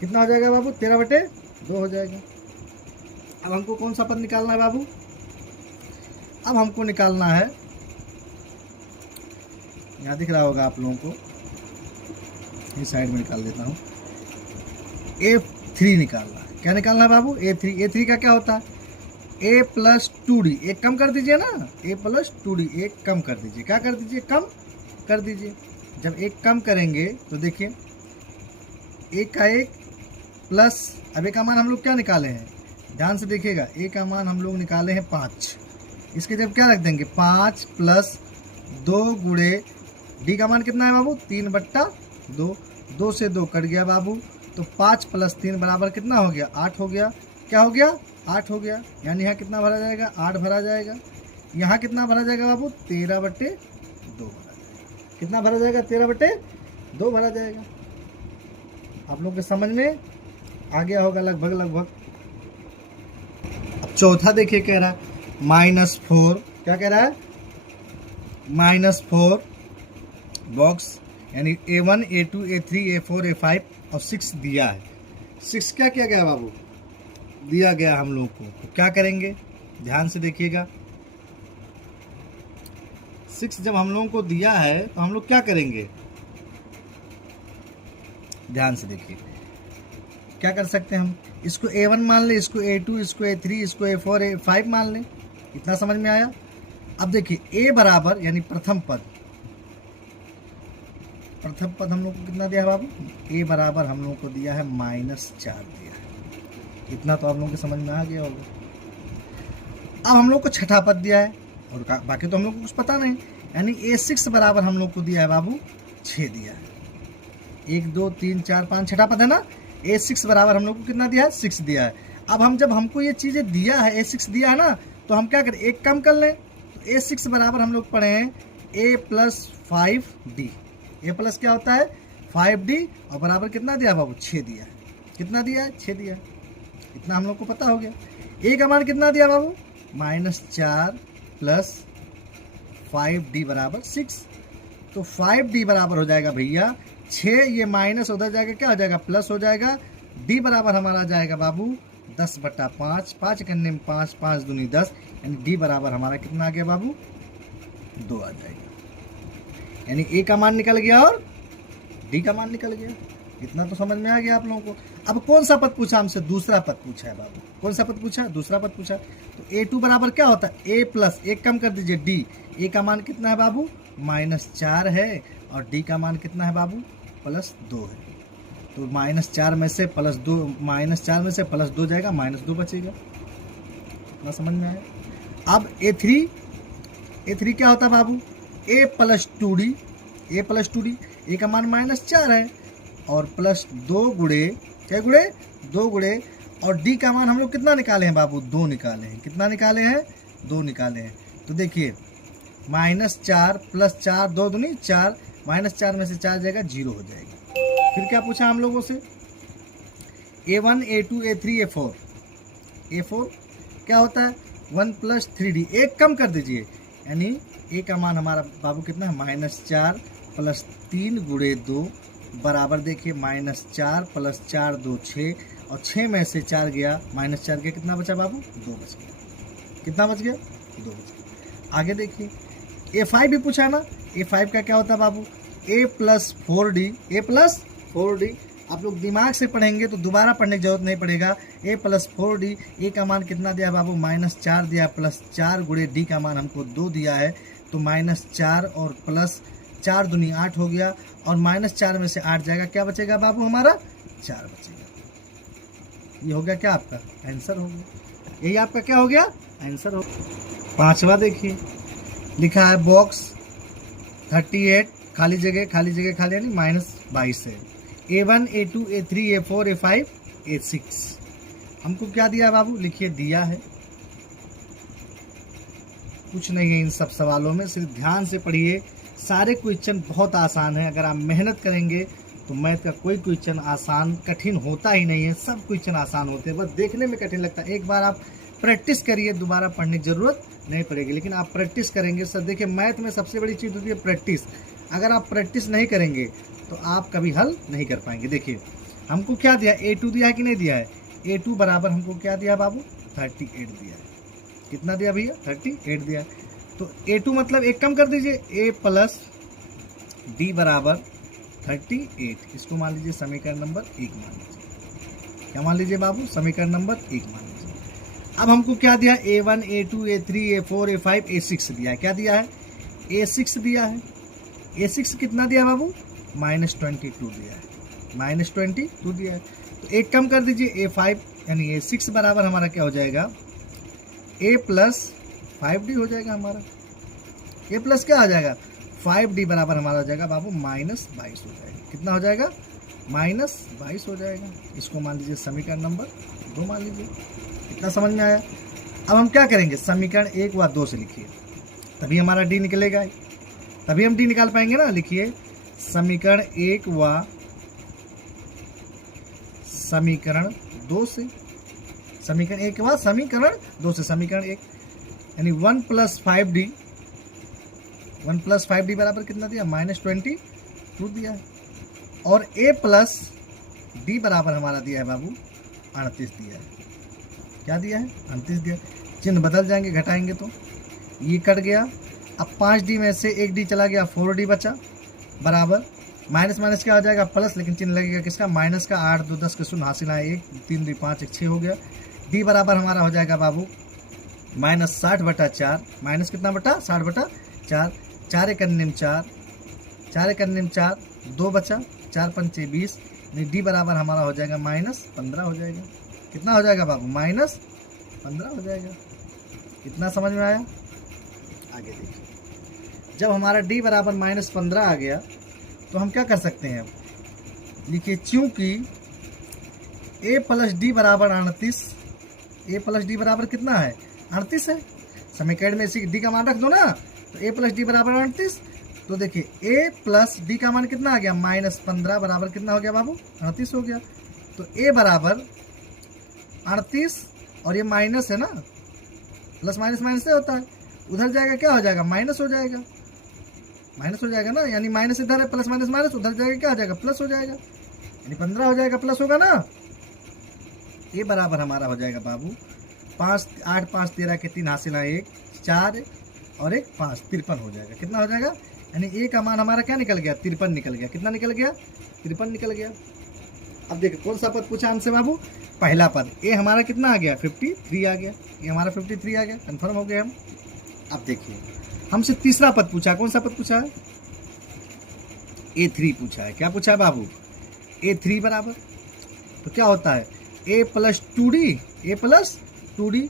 कितना हो जाएगा बाबू? 13/2 हो जाएगा। अब हमको कौन सा पद निकालना है बाबू? अब हमको निकालना है, यहाँ दिख रहा होगा आप लोगों को, इस साइड में निकाल देता हूँ, A3 निकालना है। क्या निकालना है बाबू? A3 का क्या होता है? A प्लस 2D, एक कम कर दीजिए ना, A प्लस 2D एक कम कर दीजिए। क्या कर दीजिए? कम कर दीजिए। जब एक कम करेंगे तो देखिए 1 का 1 प्लस, अब ए का मान हम लोग क्या निकाले हैं, ध्यान से देखिएगा, ए का मान हम लोग निकाले हैं 5, इसके जब क्या रख देंगे 5 प्लस 2 गुणे डी का मान कितना है बाबू 3/2, 2 से 2 कट गया बाबू, तो 5 प्लस 3 बराबर कितना हो गया 8 हो गया, क्या हो गया 8 हो गया, यानी यहाँ कितना भरा जाएगा 8 भरा जाएगा, यहाँ कितना भरा जाएगा बाबू 13/2 भरा जाएगा, कितना भरा जाएगा 13/2 भरा जाएगा। आप लोग के समझ में आ गया होगा लगभग। अब चौथा देखिए कह रहा है -4, क्या कह रहा है -4 बॉक्स, यानी A1 A2 A3 A4 A5 और 6 दिया है। 6 क्या किया गया बाबू, दिया गया हम लोग को, तो क्या करेंगे ध्यान से देखिएगा। 6 जब हम लोगों को दिया है तो हम लोग क्या करेंगे, ध्यान से देखिए, क्या कर सकते हैं हम, इसको A1 मान ले, इसको A2, इसको A3, इसको A4 A5 मान लें, इतना समझ में आया। अब देखिए A बराबर यानी प्रथम पद हम लोग को कितना दिया है बाबू, A बराबर हम लोग को दिया है -4 दिया है, इतना तो आप लोगों को समझ में आ गया होगा। अब हम लोग को छठा पद दिया है और बाकी तो हम लोग को कुछ पता नहीं, यानी A6 बराबर हम लोग को दिया है बाबू 6 दिया है, 1 2 3 4 5 छठा पद है ना, A6 बराबर हम लोग को कितना दिया है 6 दिया है। अब हम जब हमको ये चीज़ें दिया है A6 दिया है ना, तो हम क्या करें एक कम कर लें, तो A6 बराबर हम लोग पढ़े हैं A plus 5D, A plus क्या होता है 5D और बराबर कितना दिया बाबू 6 दिया है, कितना दिया है 6 दिया है, इतना हम लोग को पता हो गया। A का मान कितना दिया बाबू -4 प्लस 5D बराबर 6, तो 5D बराबर हो जाएगा भैया 6, ये माइनस उधर जाएगा क्या हो जाएगा प्लस हो जाएगा, D बराबर हमारा जाएगा बाबू 10/5, 5 करने में 5, 5 दूनी 10, यानी D बराबर हमारा कितना आ गया बाबू 2 आ जाएगा, यानी A का मान निकल गया और D का मान निकल गया, इतना तो समझ में आ गया आप लोगों को। अब कौन सा पद पूछा हमसे, दूसरा पद पूछा है बाबू, कौन सा पद पूछा, दूसरा पद पूछा, तो A2 बराबर क्या होता है A प्लस, एक कम कर दीजिए D, A का मान कितना है बाबू -4 है और D का मान कितना है बाबू +2 है, तो -4 में से +2, -4 में से +2 जाएगा, -2 बचेगा, इतना समझ में आया। अब A3 क्या होता है बाबू A प्लस 2D, A का मान -4 है और +2 गुणे, क्या गुणे 2 गुणे, और D का मान हम लोग कितना निकाले हैं बाबू 2 निकाले हैं, कितना निकाले हैं 2 निकाले हैं, तो देखिए -4 + 4 2 दूनी 4, -4 में से 4 जाएगा 0 हो जाएगा। फिर क्या पूछा हम लोगों से A1 A2 A3 A4 क्या होता है 1 + 3D, एक कम कर दीजिए, यानी A का मान हमारा बाबू कितना है -4 + 3 गुणे 2 बराबर देखिए -4 + 4 2 6, और 6 में से 4 गया, -4 गया, कितना बचा बाबू 2 बच गया, कितना बच गया 2 बच गया। आगे देखिए A5 भी पूछा ना, A5 का क्या होता है बाबू A + 4D, आप लोग दिमाग से पढ़ेंगे तो दोबारा पढ़ने की जरूरत नहीं पड़ेगा। A + 4D, A का मान कितना दिया बाबू -4 दिया, +4 गुणे D का मान हमको 2 दिया है, तो -4 और +4 दूनी 8 हो गया, और -4 में से 8 जाएगा, क्या बचेगा बाबू हमारा 4 बचेगा। ये हो गया क्या आपका आंसर हो गया, यही आपका क्या हो गया आंसर हो गया। पांचवा देखिए लिखा है बॉक्स 38 खाली जगह यानी -22 है। A1 A2 A3 A4 A5 A6 हमको क्या दिया है बाबू, लिखिए दिया है, कुछ नहीं है इन सब सवालों में, सिर्फ ध्यान से पढ़िए। सारे क्वेश्चन बहुत आसान है, अगर आप मेहनत करेंगे तो मैथ का कोई क्वेश्चन आसान कठिन होता ही नहीं है, सब क्वेश्चन आसान होते हैं, बस देखने में कठिन लगता है। एक बार आप प्रैक्टिस करिए, दोबारा पढ़ने की जरूरत नहीं पड़ेगी, लेकिन आप प्रैक्टिस करेंगे। सर देखिए मैथ में सबसे बड़ी चीज़ होती है प्रैक्टिस, अगर आप प्रैक्टिस नहीं करेंगे तो आप कभी हल नहीं कर पाएंगे। देखिए हमको क्या दिया, A2 दिया है कि नहीं दिया है, A2 बराबर हमको क्या दिया बाबू 38 दिया है, कितना दिया भैया 38 दिया है, तो A2 मतलब एक कम कर दीजिए, A + D बराबर 38, इसको मान लीजिए समीकरण नंबर 1 मान लीजिए, क्या मान लीजिए बाबू समीकरण नंबर 1 मान लीजिए। अब हमको क्या दिया A1 A2 A3 A4 A5 A6 दिया है, क्या दिया है A6 दिया है, A6 कितना दिया बाबू -22 दिया है, -20 2 दिया है। तो एक कम कर दीजिए, A5 यानी A6 बराबर हमारा क्या हो जाएगा, A प्लस 5D हो जाएगा हमारा। A प्लस क्या हो जाएगा, 5D बराबर हमारा हो जाएगा बाबू -22 हो जाएगा। कितना हो जाएगा, -22 हो जाएगा। इसको मान लीजिए समीकरण नंबर 2 मान लीजिए। इतना समझ में आया। अब हम क्या करेंगे, समीकरण 1 व 2 से लिखिए, तभी हमारा D निकलेगा, तभी हम D निकाल पाएंगे ना। लिखिए समीकरण 1 व समीकरण 2 से, समीकरण 1 व समीकरण 2 से, समीकरण 1 यानी 1 + 5D, 1 + 5D बराबर कितना दिया, -20 2 दिया है। और A प्लस D बराबर हमारा दिया है बाबू 38 दिया है। क्या दिया है, 38 दिया। चिन्ह बदल जाएंगे घटाएंगे तो, ये कट गया। अब 5D में से 1D चला गया, 4D बचा, बराबर माइनस माइनस क्या हो जाएगा, प्लस, लेकिन चिन्ह लगेगा किसका, माइनस का। 8 2 10 के शून्य, हासिल आए 1 3 2 5 1 6 हो गया। D बराबर हमारा हो जाएगा बाबू -60/4, माइनस कितना बटा 60/4, 4 1 निम 4, 4 1 निम 4, 2 बचा, 4 5 20, यानी D बराबर हमारा हो जाएगा -15 हो जाएगा। कितना हो जाएगा बाबू, -15 हो जाएगा। इतना समझ में आया। आगे देखिए, जब हमारा D बराबर -15 आ गया तो हम क्या कर सकते हैं, लिखिए चूंकि A प्लस D बराबर 38, A प्लस D बराबर कितना है, 38 है। समीकरण में इसी D का मान रख दो ना, तो A प्लस D बराबर 38। तो देखिए A प्लस D का मान कितना आ गया, -15 बराबर कितना हो गया बाबू, 38 हो गया। तो A बराबर 38 और ये माइनस है ना, प्लस माइनस माइनस से होता है, उधर जाएगा क्या हो जाएगा, माइनस हो जाएगा, माइनस हो जाएगा ना, यानी माइनस इधर है, प्लस माइनस माइनस, उधर जाएगा क्या हो जाएगा, प्लस हो जाएगा, यानी 15 हो जाएगा, प्लस होगा ना। ये बराबर हमारा हो जाएगा बाबू 5 8 5 13 के 3 हासिल है 1 4 और 1 5 53 हो जाएगा। कितना हो जाएगा, यानी A का मान हमारा क्या निकल गया, 53 निकल गया। कितना निकल गया, 53 निकल गया। अब देखिए कौन सा पद पूछा हमसे बाबू, पहला पद। A हमारा कितना आ गया, 53 आ गया। ये हमारा 53 आ गया, कन्फर्म हो गया हम। अब देखिए हमसे तीसरा पद पूछा, कौन सा पद पूछा है, A3 पूछा है। क्या पूछा है बाबू, A3 बराबर, तो क्या होता है A plus 2D, A plus 2D।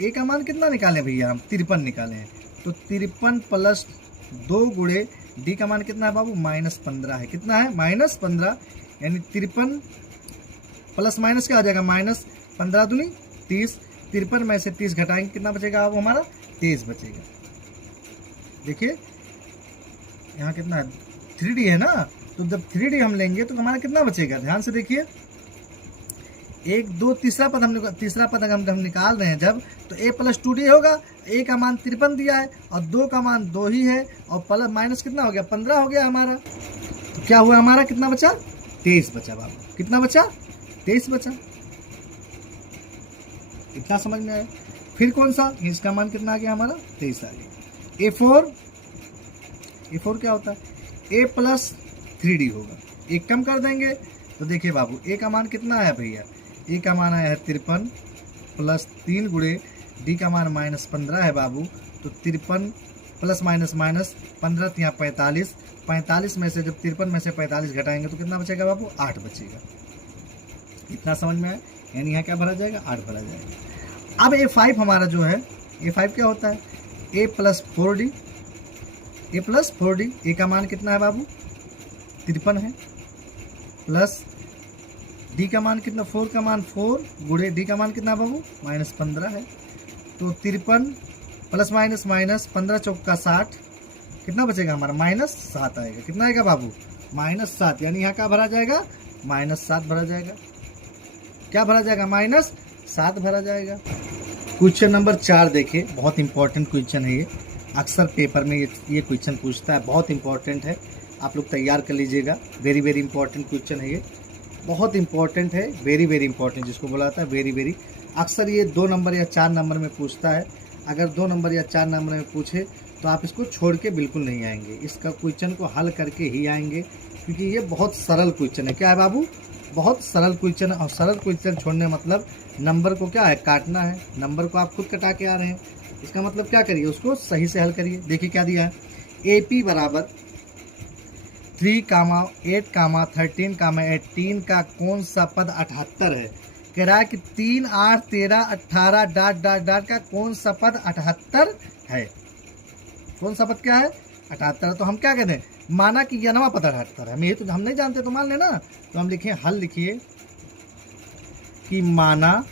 A का मान कितना निकालें भैया हम, 53 निकाले हैं। तो 53 प्लस 2 गुणे D का मान कितना है बाबू, -15 है। कितना है, -15, यानी 53 प्लस माइनस क्या हो जाएगा, -15 दूनी 30। 53 में से 30 घटाएंगे, कितना बचेगा बाबू हमारा, 23 बचेगा। देखिए यहाँ कितना है, 3D है ना, तो जब 3D हम लेंगे तो हमारा कितना बचेगा, ध्यान से देखिए। 1 2 तीसरा पद अगर हम निकाल रहे हैं जब, तो A प्लस 2D होगा। A का मान 53 दिया है और 2 का मान 2 ही है, और प्लस माइनस कितना हो गया, 15 हो गया हमारा। तो क्या हुआ हमारा, कितना बचा, 23 बचा बाबू। कितना बचा, 23 बचा। इतना समझ में आया। फिर कौन सा, इसका मान कितना आ गया हमारा, 23 आ गया। A4 क्या होता है, A प्लस 3D होगा। एक कम कर देंगे तो देखिए बाबू A का मान कितना आया भैया, A का मान आया है 53 प्लस 3 गुणे D का मान -15 है बाबू। तो 53 प्लस माइनस माइनस 15 यहाँ 45, 45 में से जब 53 में से 45 घटाएंगे तो कितना बचेगा बाबू, 8 बचेगा। इतना समझ में आया, यानी यहाँ क्या भरा जाएगा, 8 भरा जाएगा। अब A5 हमारा जो है, A5 क्या होता है, A plus 4D, A plus 4D। A का मान कितना है बाबू, 53 है, प्लस D का मान कितना, 4 का मान 4 गुणे D का मान कितना बाबू, -15 है। तो 53 प्लस माइनस माइनस 15 चौका 60, कितना बचेगा हमारा, -7 आएगा। कितना आएगा बाबू, -7, यानी यहाँ क्या भरा जाएगा, -7 भरा जाएगा। क्या भरा जाएगा, -7 भरा जाएगा। क्वेश्चन नंबर 4 देखिए, बहुत इंपॉर्टेंट क्वेश्चन है ये, अक्सर पेपर में ये क्वेश्चन पूछता है, बहुत इंपॉर्टेंट है, आप लोग तैयार कर लीजिएगा। वेरी वेरी इंपॉर्टेंट क्वेश्चन है ये, बहुत इंपॉर्टेंट है, वेरी वेरी इंपॉर्टेंट जिसको बुलाता है वेरी वेरी। अक्सर ये 2 नंबर या 4 नंबर में पूछता है। अगर 2 नंबर या 4 नंबर में पूछे तो आप इसको छोड़ के बिल्कुल नहीं आएंगे, इसका क्वेश्चन को हल करके ही आएंगे, क्योंकि ये बहुत सरल क्वेश्चन है। क्या है बाबू, बहुत सरल क्वेश्चन है। और सरल क्वेश्चन छोड़ने मतलब नंबर को क्या है, काटना है। नंबर को आप खुद कटा के आ रहे हैं, इसका मतलब क्या करिए, उसको सही से हल करिए। देखिए क्या दिया है, AP बराबर 3, 8, 13, 18 का कौन सा पद 78 है। कह रहा है कि 3, 8, 13, 18 डॉट डॉट डॉट का कौन सा पद 78 है। कौन सा पद क्या है? 78। तो हम क्या कहते हैं? माना कि यनवा पद 78 है। हम ये तो हम नहीं जानते, तो मान लेना। तो हम लिखे हल, लिखिए कि माना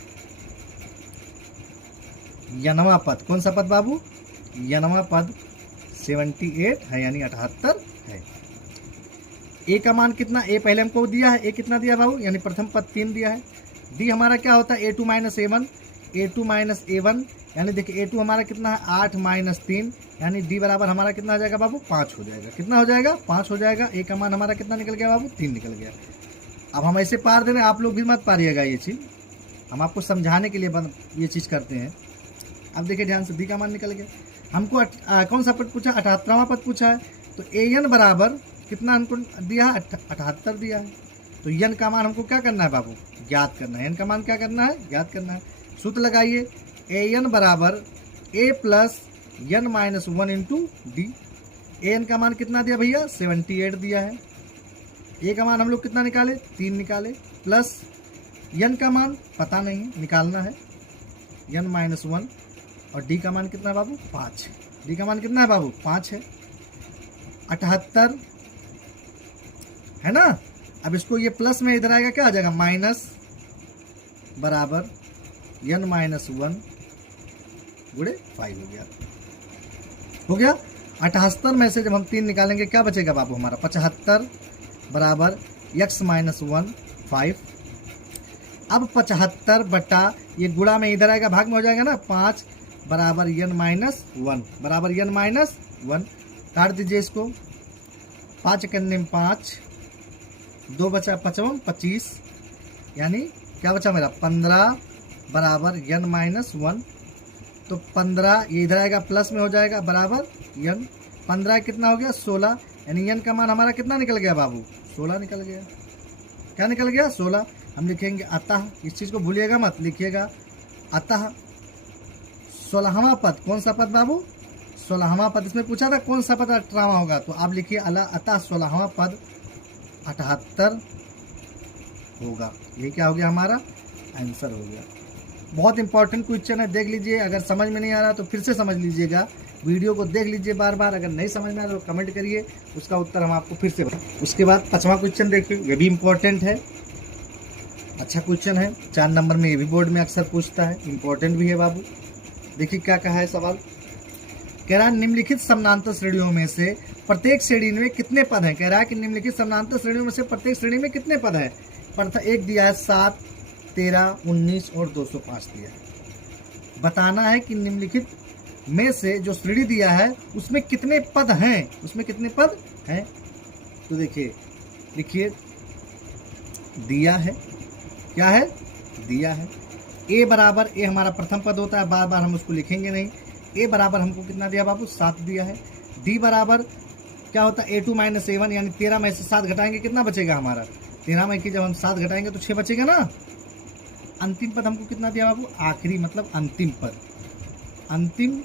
यनवा पद, कौन सा पद बाबू? यनवा पद 78 है, यानी 78 है। ए का मान कितना? ए पहले हमको दिया है, ए कितना दिया बाबू? यानी प्रथम पद 3 दिया है। डी हमारा क्या होता है? A2 minus A1, A2 minus A1, यानी देखिए A2 हमारा कितना है? 8 माइनस 3, यानी डी बराबर हमारा कितना हो जाएगा बाबू? 5 हो जाएगा। कितना हो जाएगा? 5 हो जाएगा। ए का मान हमारा कितना निकल गया बाबू? 3 निकल गया। अब हम ऐसे पार दे रहे हैं, आप लोग भी मत पारिएगा ये चीज़, हम आपको समझाने के लिए ये चीज़ करते हैं। अब देखिए ध्यान से, डी का मान निकल गया। हमको कौन सा पद पूछा? 78वां पद पूछा है। तो एन बराबर कितना हमको दिया है? 78 दिया है। तो यन का मान हमको क्या करना है बाबू? ज्ञात करना है। एन का मान क्या करना है? ज्ञात करना है। सूत्र लगाइए, ए एन बराबर A plus N minus 1 into D. A N का मान कितना दिया भैया? 78 दिया है। ए का मान हम लोग कितना निकाले? 3 निकाले, प्लस एन का मान पता नहीं है, निकालना है, एन माइनस 1, और डी का मान कितना है बाबू? 5 है। डी का मान कितना है बाबू? 5 है। 78 है ना। अब इसको ये प्लस में इधर आएगा, क्या आ जाएगा? माइनस बराबर एन माइनस 1 गुणे 5 हो गया। हो गया। 78 में से जब हम 3 निकालेंगे क्या बचेगा बाबू हमारा? 75 बराबर x माइनस 1 5। अब 75 बटा ये गुणा में इधर आएगा, भाग में हो जाएगा ना, 5 बराबर एन माइनस 1 बराबर एन माइनस 1। काट दीजिए इसको, 5 कन्ने में 5, 2 बचा 55 25, यानी क्या बचा मेरा? 15 बराबर एन माइनस 1। तो 15 ये इधर आएगा, प्लस में हो जाएगा, बराबर एन। 15 कितना हो गया? 16, यानी एन का मान हमारा कितना निकल गया बाबू? 16 निकल गया। क्या निकल गया? 16। हम लिखेंगे अतः, इस चीज़ को भूलिएगा मत, लिखिएगा अतः 16वां पद, कौन सा पद बाबू? 16वां पद। इसमें पूछा था कौन सा पद 18वां होगा, तो आप लिखिए अतः 16वां पद 78 होगा। ये क्या हो गया? हमारा आंसर हो गया। बहुत इंपॉर्टेंट क्वेश्चन है, देख लीजिए। अगर समझ में नहीं आ रहा तो फिर से समझ लीजिएगा, वीडियो को देख लीजिए बार बार। अगर नहीं समझ में आ रहा तो कमेंट करिए, उसका उत्तर हम आपको फिर से बताएं। उसके बाद 5वां क्वेश्चन देखिए, ये भी इंपॉर्टेंट है, अच्छा क्वेश्चन है, 4 नंबर में ये भी बोर्ड में अक्सर पूछता है, इंपॉर्टेंट भी है बाबू। देखिए क्या कहा है सवाल। कह रहा है निम्नलिखित समानांतर श्रेणियों में से प्रत्येक श्रेणी में कितने पद हैं। कह रहा है कि निम्नलिखित समानांतर श्रेणियों में से प्रत्येक श्रेणी में कितने पद हैं। एक दिया है 7, 13, 19 और 205 दिया है। बताना है कि निम्नलिखित में से जो श्रेणी दिया है उसमें कितने पद हैं, उसमें कितने पद हैं। तो देखिए लिखिए, दिया है, क्या है? दिया है। ए बराबर, ए हमारा प्रथम पद होता है, बार बार हम उसको लिखेंगे नहीं। ए बराबर हमको कितना दिया बाबू? 7 दिया है। डी बराबर क्या होता है? A2 माइनस A1, यानी 13 में से 7 घटाएंगे, कितना बचेगा हमारा? 13 में की जब हम 7 घटाएंगे तो 6 बचेगा ना। अंतिम पद हमको कितना दिया बाबू? आखिरी मतलब अंतिम पद। अंतिम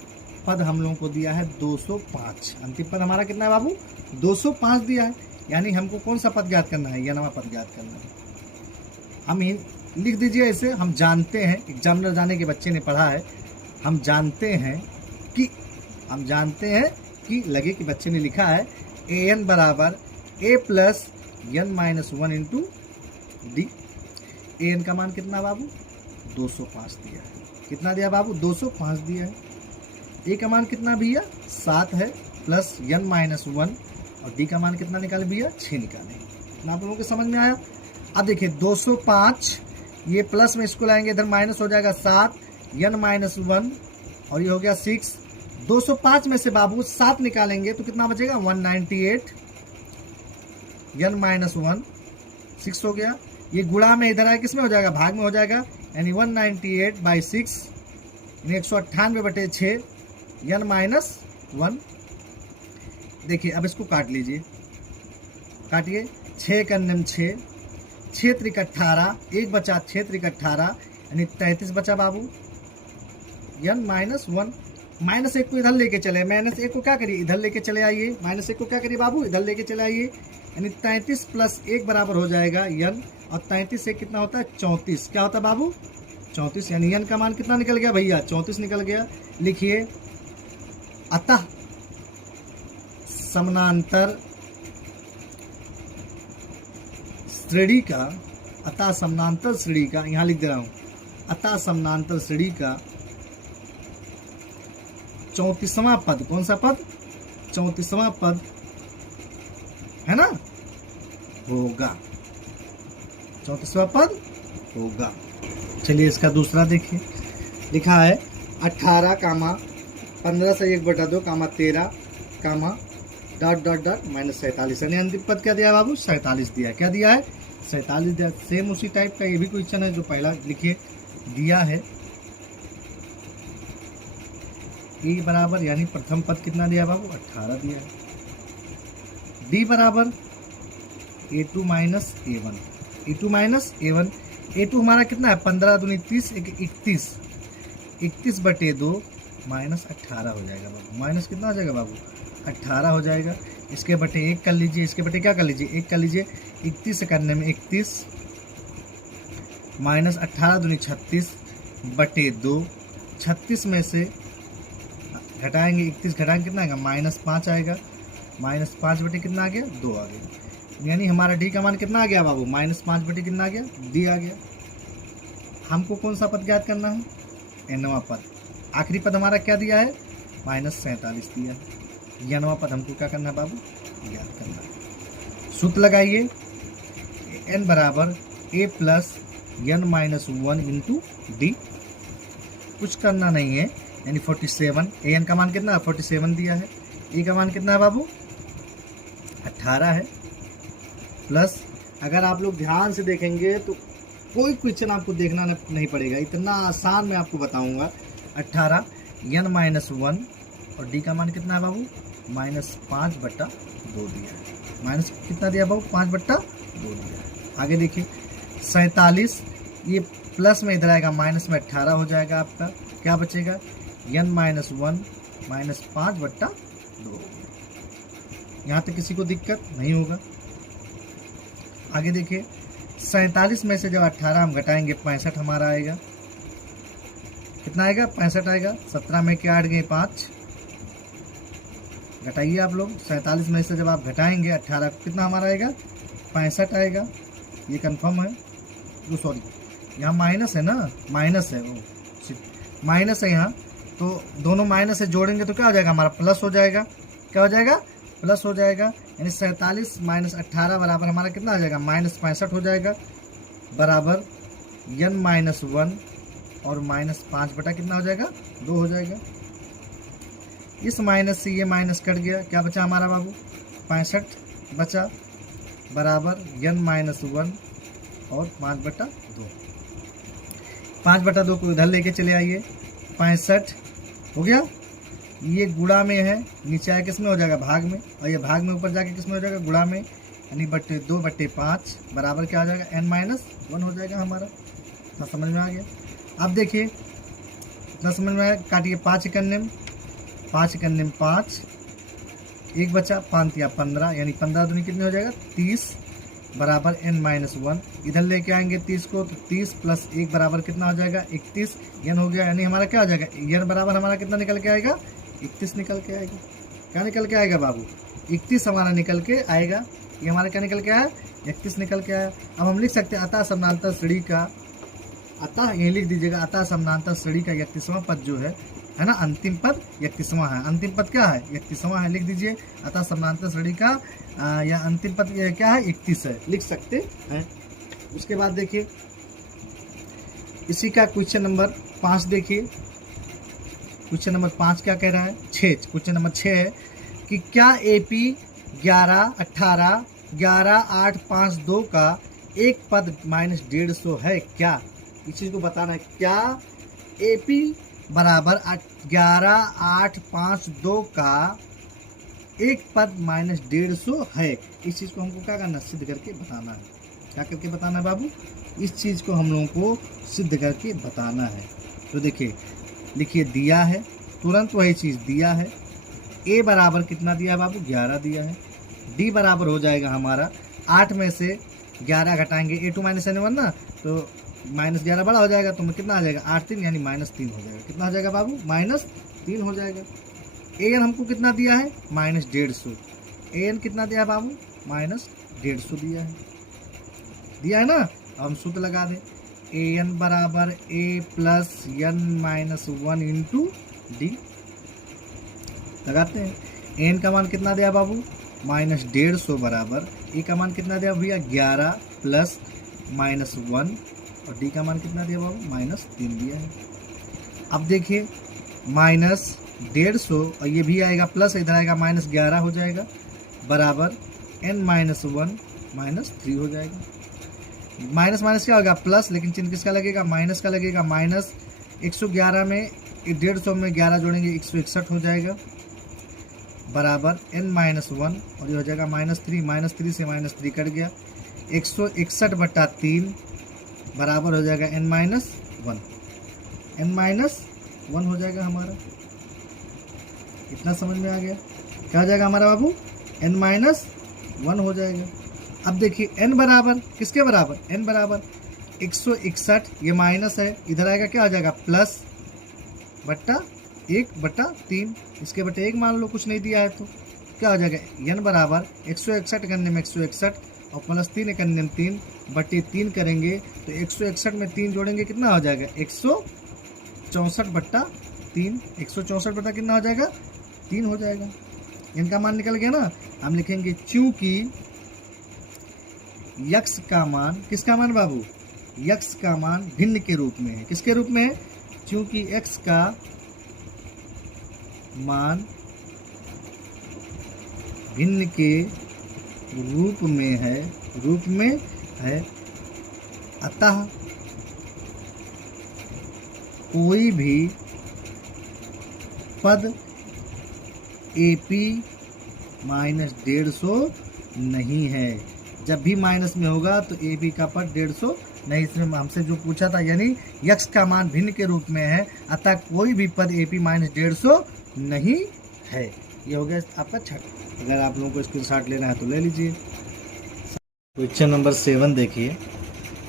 पद हम लोगों को दिया है 205। अंतिम पद हमारा कितना है बाबू? 205 दिया है। यानी हमको कौन सा पद ज्ञात करना है? यनवा पद ज्ञात करना है। हम लिख दीजिए ऐसे, हम जानते हैं, एग्जामिनर जाने के बच्चे ने पढ़ा है, हम जानते हैं कि लगे कि बच्चे ने लिखा है ए एन बराबर A plus N minus 1 into D. A N का मान कितना बाबू? 205 दिया है। कितना दिया बाबू? 205 दिया है। ए का मान कितना भैया? 7 है, प्लस एन माइनस 1, और डी का मान कितना निकाले भैया? 6 निकाले। आप लोगों को समझ में आया। अब देखिए 205, ये प्लस में इसको लाएंगे, इधर माइनस हो जाएगा 7, एन माइनस 1, और ये हो गया 6। 205 में से बाबू 7 निकालेंगे तो कितना बचेगा? 198, एन माइनस 1, 6 हो गया। ये गुणा में इधर आए, किस में हो जाएगा? भाग में हो जाएगा, यानी 198/6, 198/6, एन माइनस 1। देखिए अब इसको काट लीजिए, काटिए। 6 का निम 6, 6 त्रिक 18, 1 बचा, 6 त्रिक 18, यानी 33 बचा बाबू। एन माइनस 1, -1 को इधर लेके चले, -1 को क्या करिए? इधर लेके चले आइए। -1 को क्या करिए बाबू? इधर लेके चले आइए। यानी 33 प्लस 1 बराबर हो जाएगा n, और 33 से कितना होता है 34। क्या होता है बाबू 34, यानी n का मान कितना निकल गया भैया 34 निकल गया। लिखिए अतः समानांतर श्रेणी का, अतः समानांतर श्रेणी का, यहाँ लिख दे रहा हूँ, अतः समानांतर श्रेणी का 34वां पद, कौन सा पद 34वां पद है ना, होगा 34वां पद होगा। चलिए इसका दूसरा देखिए, लिखा है 18 कामा 15 से 1/2 कामा 13 कामा डॉट डॉट डॉट माइनस 47, यानी अंतिम पद क्या दिया है बाबू 47 दिया है। क्या दिया है 47 दिया। सेम उसी टाइप का ये भी क्वेश्चन है जो पहला लिखिए दिया है। ए बराबर यानी प्रथम पद कितना दिया बाबू 18 दिया है। डी बराबर A2 minus A1, A2 minus A1, A2 हमारा कितना है 15 दूनी 30 31, 31/2 माइनस 18 हो जाएगा बाबू। माइनस कितना हो जाएगा बाबू 18 हो जाएगा। इसके बटे 1 कर लीजिए, इसके बटे क्या कर लीजिए 1 कर लीजिए। 31 से करने में 31 माइनस 18 दूनी 36/2, 36 में से घटाएंगे 31 घटाएंगे कितना आएगा -5 आएगा। -5 बटे कितना आ गया 2 आ गया। यानी हमारा डी का मान कितना आ गया बाबू -5 बटे कितना आ गया डी आ गया। हमको कौन सा पद ज्ञात करना है nवां पद। आखिरी पद हमारा क्या दिया है -47 दिया है। nवां पद हमको क्या करना है बाबू ज्ञात करना है। सूत्र लगाइए n बराबर a plus n-1 into D. कुछ करना नहीं है, यानी 47। an का मान कितना है 47 दिया है। e का मान कितना है बाबू 18 है। प्लस अगर आप लोग ध्यान से देखेंगे तो कोई क्वेश्चन आपको देखना नहीं पड़ेगा, इतना आसान मैं आपको बताऊंगा। 18 n-1 और डी का मान कितना है बाबू -5/2 दिया है। माइनस कितना दिया बाबू 5/2 दिया है। आगे देखिए 47, ये प्लस में इधर आएगा माइनस में 18 हो जाएगा। आपका क्या बचेगा n-1 -5/2। यहाँ तक किसी को दिक्कत नहीं होगा। आगे देखिए 47 में से जब 18 हम घटाएंगे 65 हमारा आएगा। कितना आएगा 65 आएगा। 17 में क्या हट गए 5, घटाइए आप लोग। 47 में से जब आप घटाएंगे 18 कितना हमारा आएगा 65 आएगा। ये कंफर्म है। वो सॉरी यहाँ माइनस है ना, माइनस है, वो माइनस है यहाँ, तो दोनों माइनस से जोड़ेंगे तो क्या हो जाएगा हमारा प्लस हो जाएगा। क्या हो जाएगा प्लस हो जाएगा। यानी 47 माइनस 18 बराबर हमारा कितना आ जाएगा -65 हो जाएगा, बराबर n-1 और -5 बटा कितना हो जाएगा 2 हो जाएगा। इस माइनस से ये माइनस कट गया, क्या बचा हमारा बाबू 65 बचा, बराबर n-1 और 5/2। 5/2 को इधर लेके चले आइए, 65 हो गया। ये गुणा में है, नीचे आया किस में हो जाएगा भाग में, और ये भाग में ऊपर जाके किस में हो जाएगा गुणा में, यानी 2/5 बराबर क्या हो जाएगा n-1 हो जाएगा हमारा। इतना समझ में आ गया। अब देखिए इतना समझ में आया, काटिए 5 एकन्ने में 5, 1 बचा 5 या 15, यानी 15 दूनी कितने हो जाएगा 30 बराबर n-1। इधर लेके आएंगे 30 को, तो 30 प्लस 1 बराबर कितना हो जाएगा 31 n हो गया। यानी हमारा क्या हो जाएगा n बराबर हमारा कितना निकल के आएगा 31 निकल के आएगा। क्या निकल के आएगा बाबू 31 हमारा निकल के आएगा। ये हमारा क्या निकल के आया 31 निकल के आया। अब हम लिख सकते हैं अतः समानांतर श्रेणी का, अतः ये लिख दीजिएगा, अतः समानांतर श्रेणी का 31वां पद जो है ना, अंतिम पद 31वां है। अंतिम पद क्या है 31वां है, लिख दीजिए अतः समानांतर श्रेणी का या अंतिम पद क्या है 31 है, लिख सकते हैं। उसके बाद देखिए इसी का क्वेश्चन नंबर 5 देखिए। क्वेश्चन नंबर 5 क्या कह रहा है 6, क्वेश्चन नंबर 6 है कि क्या AP 11, 18, 11, 8, 5, 2 का एक पद -150 है क्या। इस चीज़ को बताना है। क्या AP बराबर 11, 8, 5, 2 का एक पद -150 है। इस चीज़ को हमको क्या करना सिद्ध करके बताना है। क्या करके बताना है बाबू, इस चीज़ को हम लोगों को सिद्ध करके बताना है। तो देखिए लिखिए दिया है, तुरंत वही चीज़ दिया है। ए बराबर कितना दिया है बाबू 11 दिया है। डी बराबर हो जाएगा हमारा 8 में से 11 घटाएंगे, a2 माइनस n1 ना, तो -11 बड़ा हो जाएगा, तो कितना आ जाएगा 8 3 यानी -3 हो जाएगा। कितना हो जाएगा बाबू? -3 हो जाएगा। an हमको कितना दिया है? -150। an कितना दिया है बाबू? -150 दिया है ना। अब हम सूत्र लगा दें, an बराबर a plus n minus 1 into D. लगाते हैं। n का मान कितना दिया बाबू? -150 बराबर ए का मान कितना दिया भैया? 11 प्लस -1, और डी का मान कितना दिया बाबू? -3 दिया है। अब देखिए -150 और ये भी आएगा प्लस, इधर आएगा -11 हो जाएगा, बराबर n माइनस 1 -3 हो जाएगा। माइनस माइनस क्या होगा? प्लस, लेकिन चिन्ह किसका लगेगा? माइनस का लगेगा। माइनस 111 में 150 में 11 जोड़ेंगे 161 हो जाएगा, बराबर n माइनस 1, और ये हो जाएगा -3 से -3 कट गया, 161/3 बराबर हो जाएगा n माइनस 1 हो जाएगा हमारा। इतना समझ में आ गया? क्या हो जाएगा हमारा बाबू? n माइनस 1 हो जाएगा। अब देखिए n बराबर किसके बराबर? n बराबर 161, ये माइनस है, इधर आएगा क्या हो जाएगा? प्लस बट्टा 1/3, इसके बटे 1 मान लो, कुछ नहीं दिया है तो क्या हो जाएगा? n बराबर 161 करने में 161 और प्लस 3 करने में 3/3 करेंगे तो 161 में 3 जोड़ेंगे कितना हो जाएगा? 164/3। 164 कितना हो जाएगा? 3 हो जाएगा। इनका मान निकल गया ना। हम लिखेंगे चूंकि यक्स का मान, किसका मान बाबू? यक्स का मान भिन्न के रूप में है। किसके रूप में है? चूंकि x का मान भिन्न के रूप में है, अतः कोई भी पद AP -150 नहीं है। जब भी माइनस में होगा तो AP का पद 150 नहीं। इसमें हमसे जो पूछा था, यानी यक्स का मान भिन्न के रूप में है, अतः कोई भी पद AP -150 नहीं है। ये हो गया आपका छठा। अगर आप लोगों को स्क्रीनशॉट लेना है तो ले लीजिए। क्वेश्चन नंबर 7 देखिए,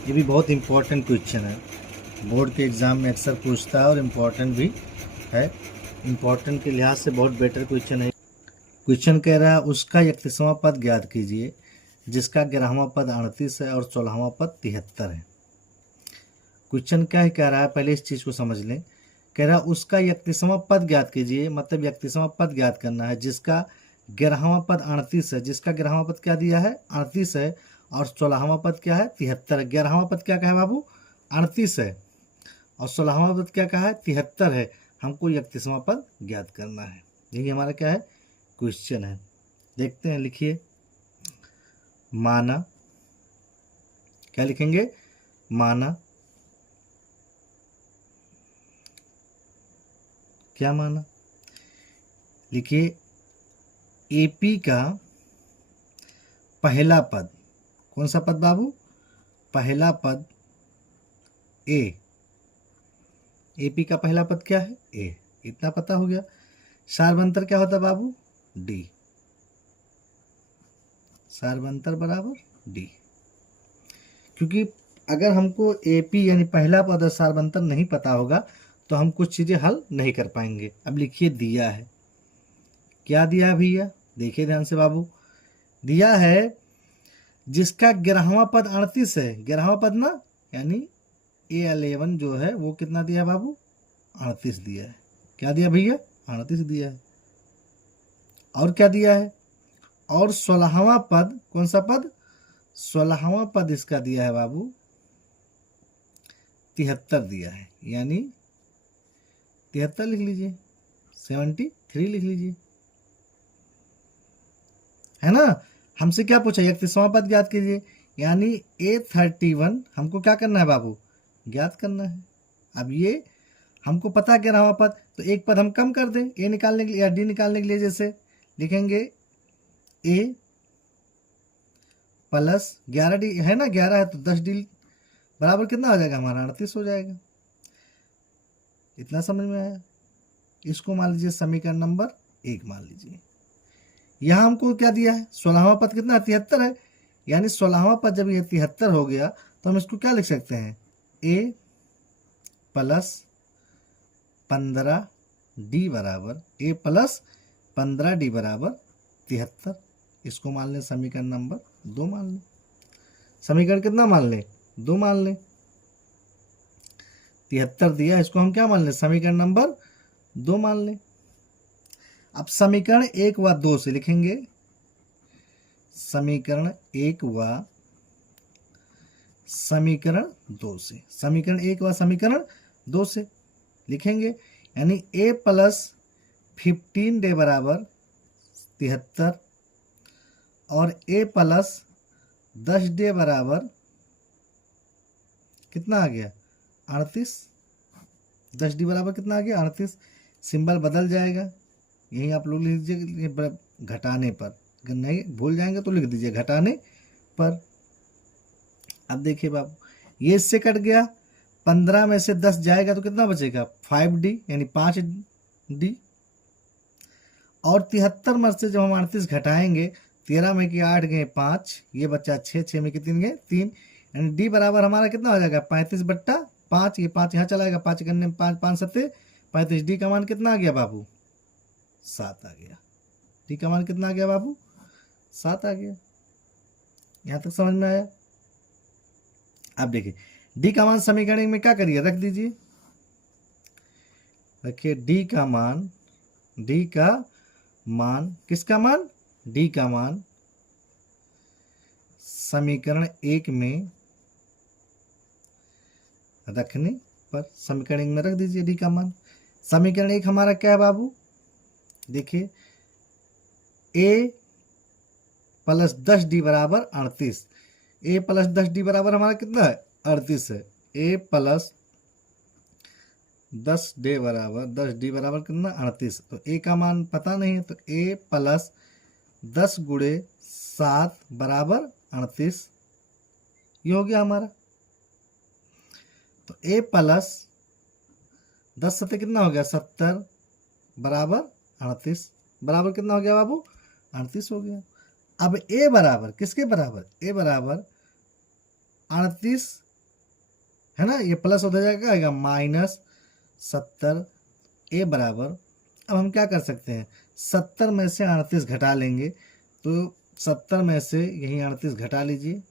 ये भी बहुत इंपॉर्टेंट क्वेश्चन है, बोर्ड के एग्जाम में अक्सर पूछता है और इम्पोर्टेंट भी है। इम्पोर्टेंट के लिहाज से बहुत बेटर क्वेश्चन है। क्वेश्चन कह रहा है उसका 31वां पद ज्ञात कीजिए जिसका 11वां पद 38 है और 16वां पद 73 है। क्वेश्चन क्या है कह रहा है, पहले इस चीज़ को समझ लें। कह रहा है उसका 31वां पद ज्ञात कीजिए, मतलब 31वां पद ज्ञात करना है जिसका 11वां पद 38 है। जिसका 11वां पद क्या दिया है? 38 है, और 16वां पद क्या है? 73 है। 11वां पद क्या कहा है बाबू? 38 है, और 16वां पद क्या कहा है? 73 है। हमको 31वां पद ज्ञात करना है। यही हमारा क्या है? क्वेश्चन है। देखते हैं, लिखिए। माना, क्या लिखेंगे? माना, क्या माना? लिखिए AP का पहला पद, कौन सा पद बाबू? पहला पद A। AP का पहला पद क्या है? A। इतना पता हो गया। सार्वंतर क्या होता है बाबू? D। सार्वंतर बराबर D। क्योंकि अगर हमको AP यानी पहला पद और सार्वंतर नहीं पता होगा तो हम कुछ चीज़ें हल नहीं कर पाएंगे। अब लिखिए दिया है, क्या दिया है भैया? देखिए ध्यान से बाबू, दिया है जिसका 11वां पद 38 है। 11वां पद ना, यानी A11 जो है वो कितना दिया है बाबू? 38 दिया है। क्या दिया भैया? 38 दिया है। और क्या दिया है? और 16वां पद, कौन सा पद? 16वां पद इसका दिया है बाबू 73 दिया है, यानी 73 लिख लीजिए, 73 लिख लीजिए, है ना। हमसे क्या पूछा? 31वां पद ज्ञात कीजिए, यानी A31 हमको क्या करना है बाबू? ज्ञात करना है। अब ये हमको पता है 11वां पद, तो एक पद हम कम कर दें A निकालने के लिए या D निकालने के लिए। जैसे लिखेंगे A प्लस 11D है ना, 11 है तो 10D बराबर कितना हो जाएगा हमारा? 38 हो जाएगा। इतना समझ में आया? इसको मान लीजिए समीकरण नंबर 1 मान लीजिए। यहाँ हमको क्या दिया है, 16वां पद कितना 73 है, यानी 16वां पद जब ये 73 हो गया तो हम इसको क्या लिख सकते हैं, a प्लस 15d बराबर a प्लस 15d बराबर 73। इसको मान लें समीकरण नंबर 2 मान लें। समीकरण कितना मान लें, 2 मान लें। 73 दिया, इसको हम क्या मान लें, समीकरण नंबर 2 मान लें। अब समीकरण 1 व 2 से लिखेंगे, समीकरण 1 व समीकरण 2 से, समीकरण 1 व समीकरण 2 से लिखेंगे, यानी a प्लस 15d बराबर 73 और a प्लस 10d बराबर कितना आ गया 38। 10d बराबर कितना आ गया 38। सिंबल बदल जाएगा, यही आप लोग लिख दीजिए घटाने पर, अगर नहीं भूल जाएंगे तो लिख दीजिए घटाने पर। अब देखिए बाबू, ये इससे कट गया, 15 में से 10 जाएगा तो कितना बचेगा 5d यानी 5d। और 73 में से जब हम 38 घटाएंगे, 13 में की 8 गए 5, ये बच्चा 6, 6 में कितने गए 3, यानी d बराबर हमारा कितना हो जाएगा 35/5। ये 5 यहाँ चला जाएगा, 5 करने में 5 5 7 35। d का मान कितना आ गया बाबू 7 आ गया। d का मान कितना आ गया बाबू 7 आ गया। यहाँ तक समझ में आया। अब देखिए d का मान समीकरण में क्या करिए, रख दीजिए, रखिए d का मान, d का मान किसका मान, d का मान समीकरण 1 में रखने पर, समीकरण 1 में रख दीजिए d का मान। समीकरण 1 हमारा क्या है बाबू, देखिए a प्लस 10d बराबर 38। a प्लस 10d बराबर हमारा कितना है 38 है। a प्लस 10d बराबर कितना 38। तो a का मान पता नहीं है, तो a प्लस 10 गुणे 7 बराबर 38, ये हो गया हमारा। तो a प्लस 10 सत्ते कितना हो गया 70 बराबर 38, बराबर कितना हो गया बाबू 38 हो गया। अब a बराबर किसके बराबर, a बराबर 38 है ना, ये प्लस हो जाएगा -70। a बराबर, अब हम क्या कर सकते हैं, 70 में से 38 घटा लेंगे, तो 70 में से यही 38 घटा लीजिए,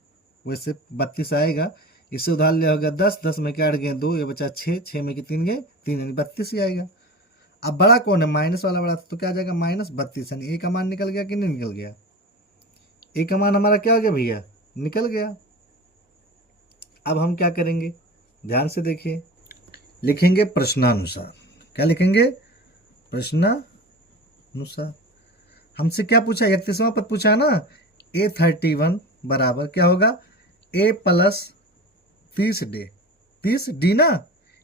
वैसे 32 आएगा। इससे उधार लिया होगा 10, 10 में क्या अड़ गए 2, ये बचा 6, 6 में कितने गए 3, यानी 32 ही आएगा। अब बड़ा कौन है, माइनस वाला बड़ा, तो क्या आ जाएगा -32, यानी a का मान निकल गया कि नहीं निकल गया, a का मान हमारा क्या हो गया भैया निकल गया। अब हम क्या करेंगे, ध्यान से देखिए, लिखेंगे प्रश्नानुसार। क्या लिखेंगे, प्रश्नानुसार। हमसे क्या पूछा, 31वां पद पूछा है ना, a31 बराबर क्या होगा a प्लस 30d, 30d ना,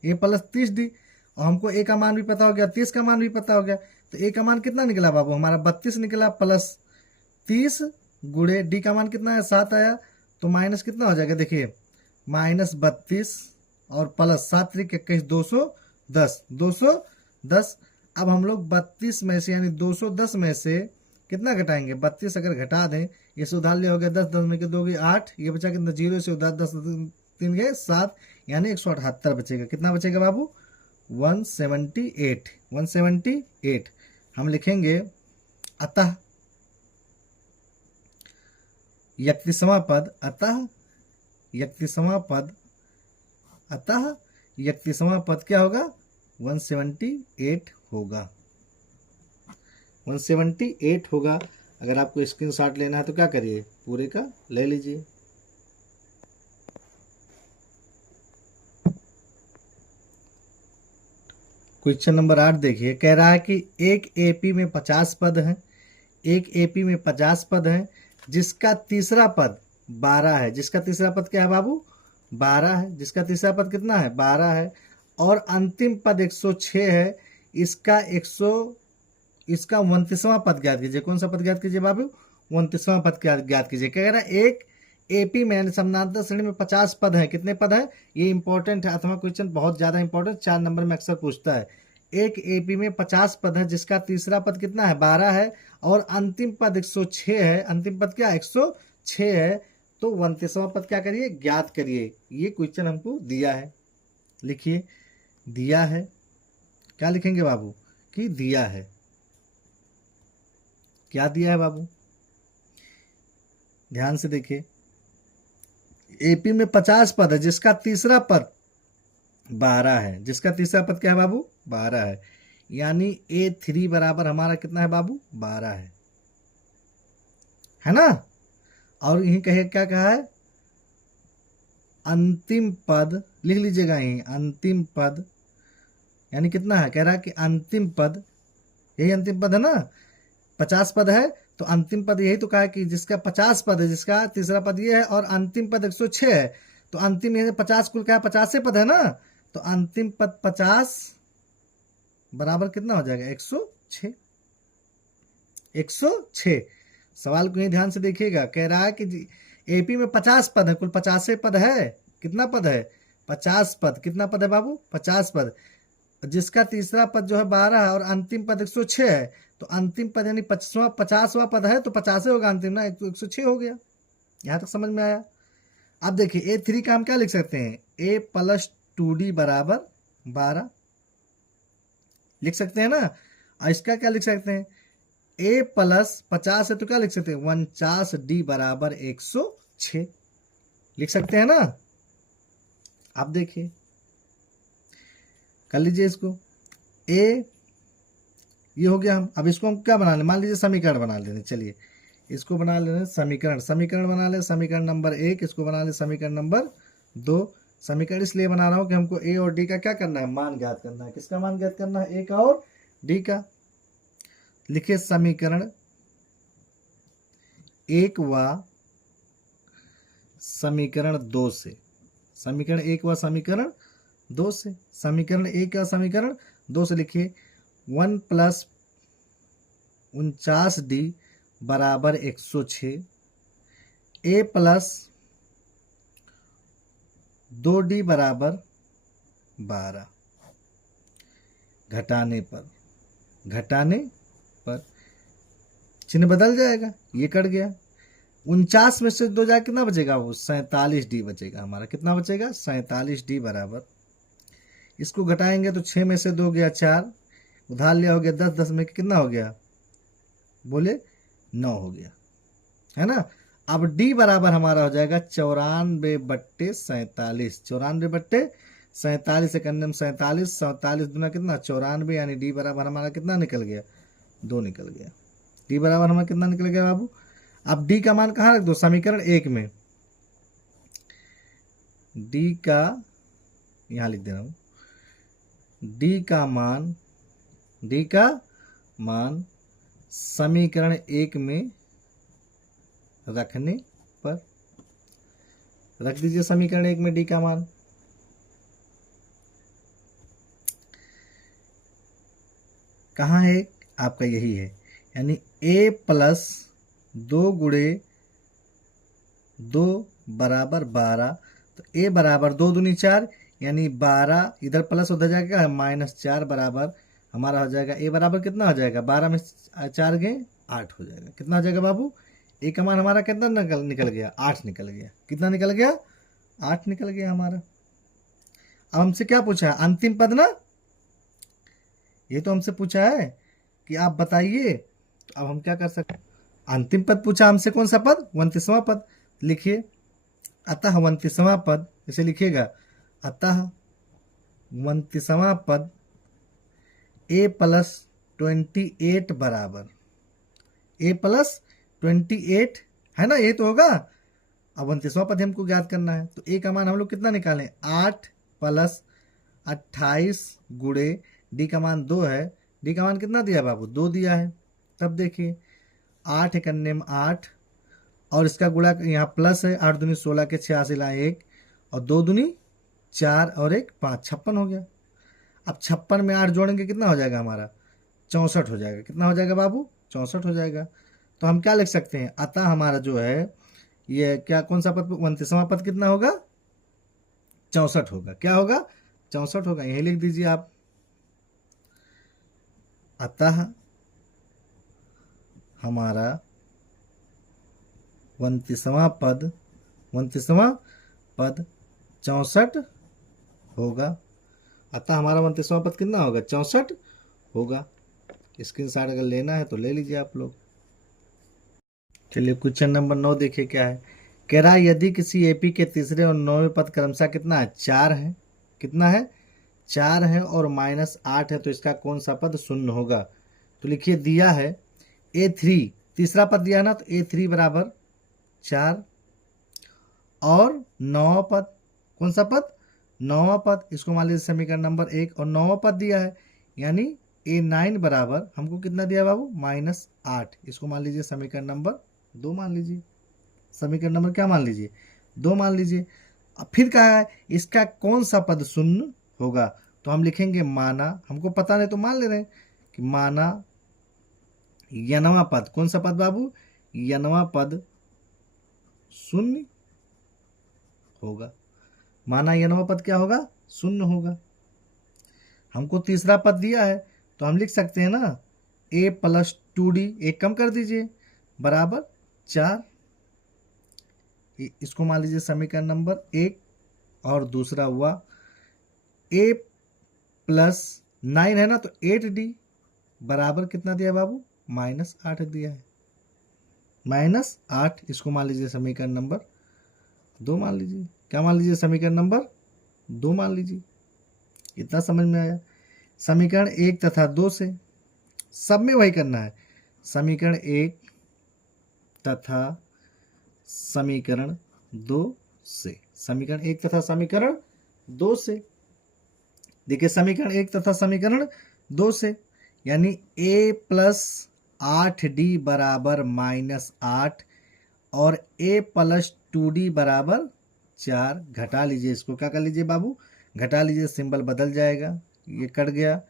a प्लस 30d। और हमको a का मान भी पता हो गया, 30 का मान भी पता हो गया, तो a का मान कितना निकला बाबू हमारा 32 निकला, प्लस 30 गुणे d का मान कितना है 7 आया, तो माइनस कितना हो जाएगा, देखिए -32 और प्लस 7 × 21 210, 210। अब हम लोग 32 में से यानी 210 में से कितना घटाएंगे, 32 अगर घटा दें, ये से उधार लिया हो गया 10, 10 में के 2 गए 8, ये बचा कितना 0 से उधार 10 3 गए 7, यानी 178 बचेगा। कितना बचेगा बाबू 178, 178। हम लिखेंगे अतः 31वां पद, अतः 31वां पद, अतः 31वां पद क्या होगा 178 होगा, 178 होगा। अगर आपको स्क्रीनशॉट लेना है तो क्या करिए, पूरे का ले लीजिए। क्वेश्चन नंबर 8 देखिए, कह रहा है कि एक एपी में 50 पद हैं, एक एपी में 50 पद हैं, जिसका तीसरा पद 12 है। जिसका तीसरा पद क्या है बाबू 12 है। जिसका तीसरा पद कितना है 12 है, और अंतिम पद 106 है। इसका 29वां पद ज्ञात कीजिए। कौन सा पद ज्ञात कीजिए बाबू 29वां पद ज्ञात कीजिए। कह रहा है एक एपी में यानी समानांतर श्रेणी में 50 पद हैं। कितने पद हैं, ये इंपॉर्टेंट है, अथवा क्वेश्चन बहुत ज्यादा इंपॉर्टेंट, 4 नंबर में अक्सर पूछता है। एक एपी में 50 पद है जिसका तीसरा पद कितना है 12 है और अंतिम पद 106 है। अंतिम पद क्या 106 है, तो 29वां पद क्या करिए ज्ञात करिए। ये क्वेश्चन हमको दिया है, लिखिए दिया है। क्या लिखेंगे बाबू कि दिया है। क्या दिया है बाबू, ध्यान से देखिए। एपी में 50 पद है जिसका तीसरा पद 12 है। जिसका तीसरा पद क्या है बाबू 12 है, यानी A3 बराबर हमारा कितना है बाबू 12 है ना। और यही कहे क्या कहा है अंतिम पद, लिख लीजिएगा यही अंतिम पद, यानी कितना है कह रहा है कि अंतिम पद, यही अंतिम पद है ना। 50 पद है तो अंतिम पद यही तो कहा कि जिसका 50 पद है जिसका तीसरा पद ये है और अंतिम पद 106 है, तो अंतिम यही 50 कुल क्या है 50 पद है ना, तो अंतिम पद 50 बराबर कितना हो जाएगा 106। 106 सवाल को यही ध्यान से देखिएगा। कह रहा है कि एपी में 50 पद है, कुल 50 पद है। कितना पद है 50 पद। कितना पद है बाबू 50 पद, जिसका तीसरा पद जो है 12 है और अंतिम पद 106 है, तो अंतिम पद यानी 50वां पद है तो 50 होगा अंतिम ना, 106 हो गया। यहां तक समझ में आया। अब देखिए A3 का हम क्या लिख सकते हैं A + 2D बराबर 12 लिख सकते हैं ना। और इसका क्या लिख सकते हैं A + 50 है तो क्या लिख सकते हैं 49D बराबर 106 लिख सकते हैं ना। अब देखिए कर लीजिए इसको A ये हो गया। हम अब इसको हम क्या बना लें, मान लीजिए समीकरण बना लेंगे। चलिए इसको बना लें समीकरण बना लें। समीकरण नंबर 1 इसको बना लें समीकरण नंबर 2। समीकरण इसलिए बना रहा हूं कि हमको A और D का क्या करना है मान ज्ञात करना है। किसका मान ज्ञात करना है A का और D का। लिखिए समीकरण 1 व समीकरण 2 से, समीकरण 1 व समीकरण 2 से, समीकरण 1 का समीकरण 2 से लिखिए 1 + 49D बराबर 106 A + 2D बराबर 12। घटाने पर चिन्ह बदल जाएगा, ये कट गया। 49 में से 2 जाए कितना बचेगा वो 47D बचेगा हमारा। कितना बचेगा 47D बराबर, इसको घटाएंगे तो 6 में से 2 गया 4, उधार लिया हो गया 10, 10 में कितना हो गया बोले 9 हो गया है ना। अब D बराबर हमारा हो जाएगा 94/47। 94/47 से करने में 47, 47 दूना कितना 94, यानी D बराबर हमारा कितना निकल गया 2 निकल गया। D बराबर हमारा कितना निकल गया बाबू। अब D का मान कहाँ रख दो समीकरण 1 में। D का यहां लिख दे रहा हूं, D का मान समीकरण 1 में रखने पर, रख दीजिए समीकरण 1 में D का मान। कहाँ है आपका यही है, यानी A + 2 × 2 बराबर 12, तो A बराबर 2 दूनी 4, यानी 12 इधर प्लस उधर जाएगा -4 बराबर हमारा हो जाएगा A बराबर कितना हो जाएगा 12 में 4 गए 8 हो जाएगा। कितना हो जाएगा बाबू A का मान हमारा कितना निकल गया 8 निकल गया। कितना निकल गया 8 निकल गया हमारा। अब हमसे क्या पूछा है अंतिम पद ना, ये तो हमसे पूछा है कि आप बताइए। तो अब हम क्या कर सकते हैं, अंतिम पद पूछा हमसे, कौन सा पद 29वां पद। लिखिए अतः 29वां पद, इसे लिखिएगा अतः 29वां पद A + 28 बराबर A + 28 है ना, ये तो होगा। अब 29वां पद हमको ज्ञात करना है, तो A का मान हम लोग कितना निकालें 8 + 28 × D का मान 2 है। D का मान कितना दिया बाबू 2 दिया है। तब देखिए 8 × 8 और इसका गुणा यहाँ प्लस है, 8 दूनी 16 के 86 लाए 1 और 2 दूनी 4 और 1 5, 56 हो गया। अब 56 में 8 जोड़ेंगे कितना हो जाएगा हमारा 64 हो जाएगा। कितना हो जाएगा बाबू 64 हो जाएगा। तो हम क्या लिख सकते हैं अतः हमारा जो है ये क्या कौन सा पद 29वां पद कितना होगा 64 होगा। क्या होगा 64 होगा, यही लिख दीजिए आप। अतः हमारा 29वां पद 64 होगा। अतः हमारा 29वां पद कितना होगा? 64 होगा। स्क्रीनशॉट अगर लेना है तो ले लीजिए आप लोग। चलिए क्वेश्चन नंबर 9 देखिए क्या है। कह रहा है यदि किसी एपी के तीसरे और 9वें पद क्रमशः कितना है? 4 है। कितना है? 4 है और -8 है, तो इसका कौन सा पद शून्य होगा? तो लिखिए दिया है A3, तीसरा पद दिया है ना, तो A3 बराबर 4 और 9वां पद, कौन सा पद? 9वां पद, इसको मान लीजिए समीकरण नंबर 1 और 9वां पद दिया है, यानी A9 बराबर हमको कितना दिया बाबू? -8, इसको मान लीजिए समीकरण नंबर 2 मान लीजिए। समीकरण नंबर क्या मान लीजिए? 2 मान लीजिए। अब फिर कहा है इसका कौन सा पद शून्य होगा? तो हम लिखेंगे माना, हमको पता नहीं तो मान ले रहे हैं कि माना यनवा पद, कौन सा पद बाबू? यनवा पद शून्य होगा। माना यनवा पद क्या होगा? शून्य होगा। हमको तीसरा पद दिया है तो हम लिख सकते हैं ना A + 2D, एक कम कर दीजिए, बराबर 4, इसको मान लीजिए समीकरण नंबर 1। और दूसरा हुआ A + 9 है ना, तो 8D बराबर कितना दिया बाबू? -8 दिया है, -8, इसको मान लीजिए समीकरण नंबर 2 मान लीजिए। क्या मान लीजिए? समीकरण नंबर 2 मान लीजिए। इतना समझ में आया? समीकरण 1 तथा 2 से सब में वही करना है। समीकरण 1 तथा समीकरण 2 से, समीकरण 1 तथा समीकरण 2 से, देखिए समीकरण 1 तथा समीकरण 2 से, यानी A + 8D बराबर -8 और A + 2D बराबर 4। घटा लीजिए इसको, क्या कर लीजिए बाबू? घटा लीजिए, सिंबल बदल जाएगा, ये कट गया।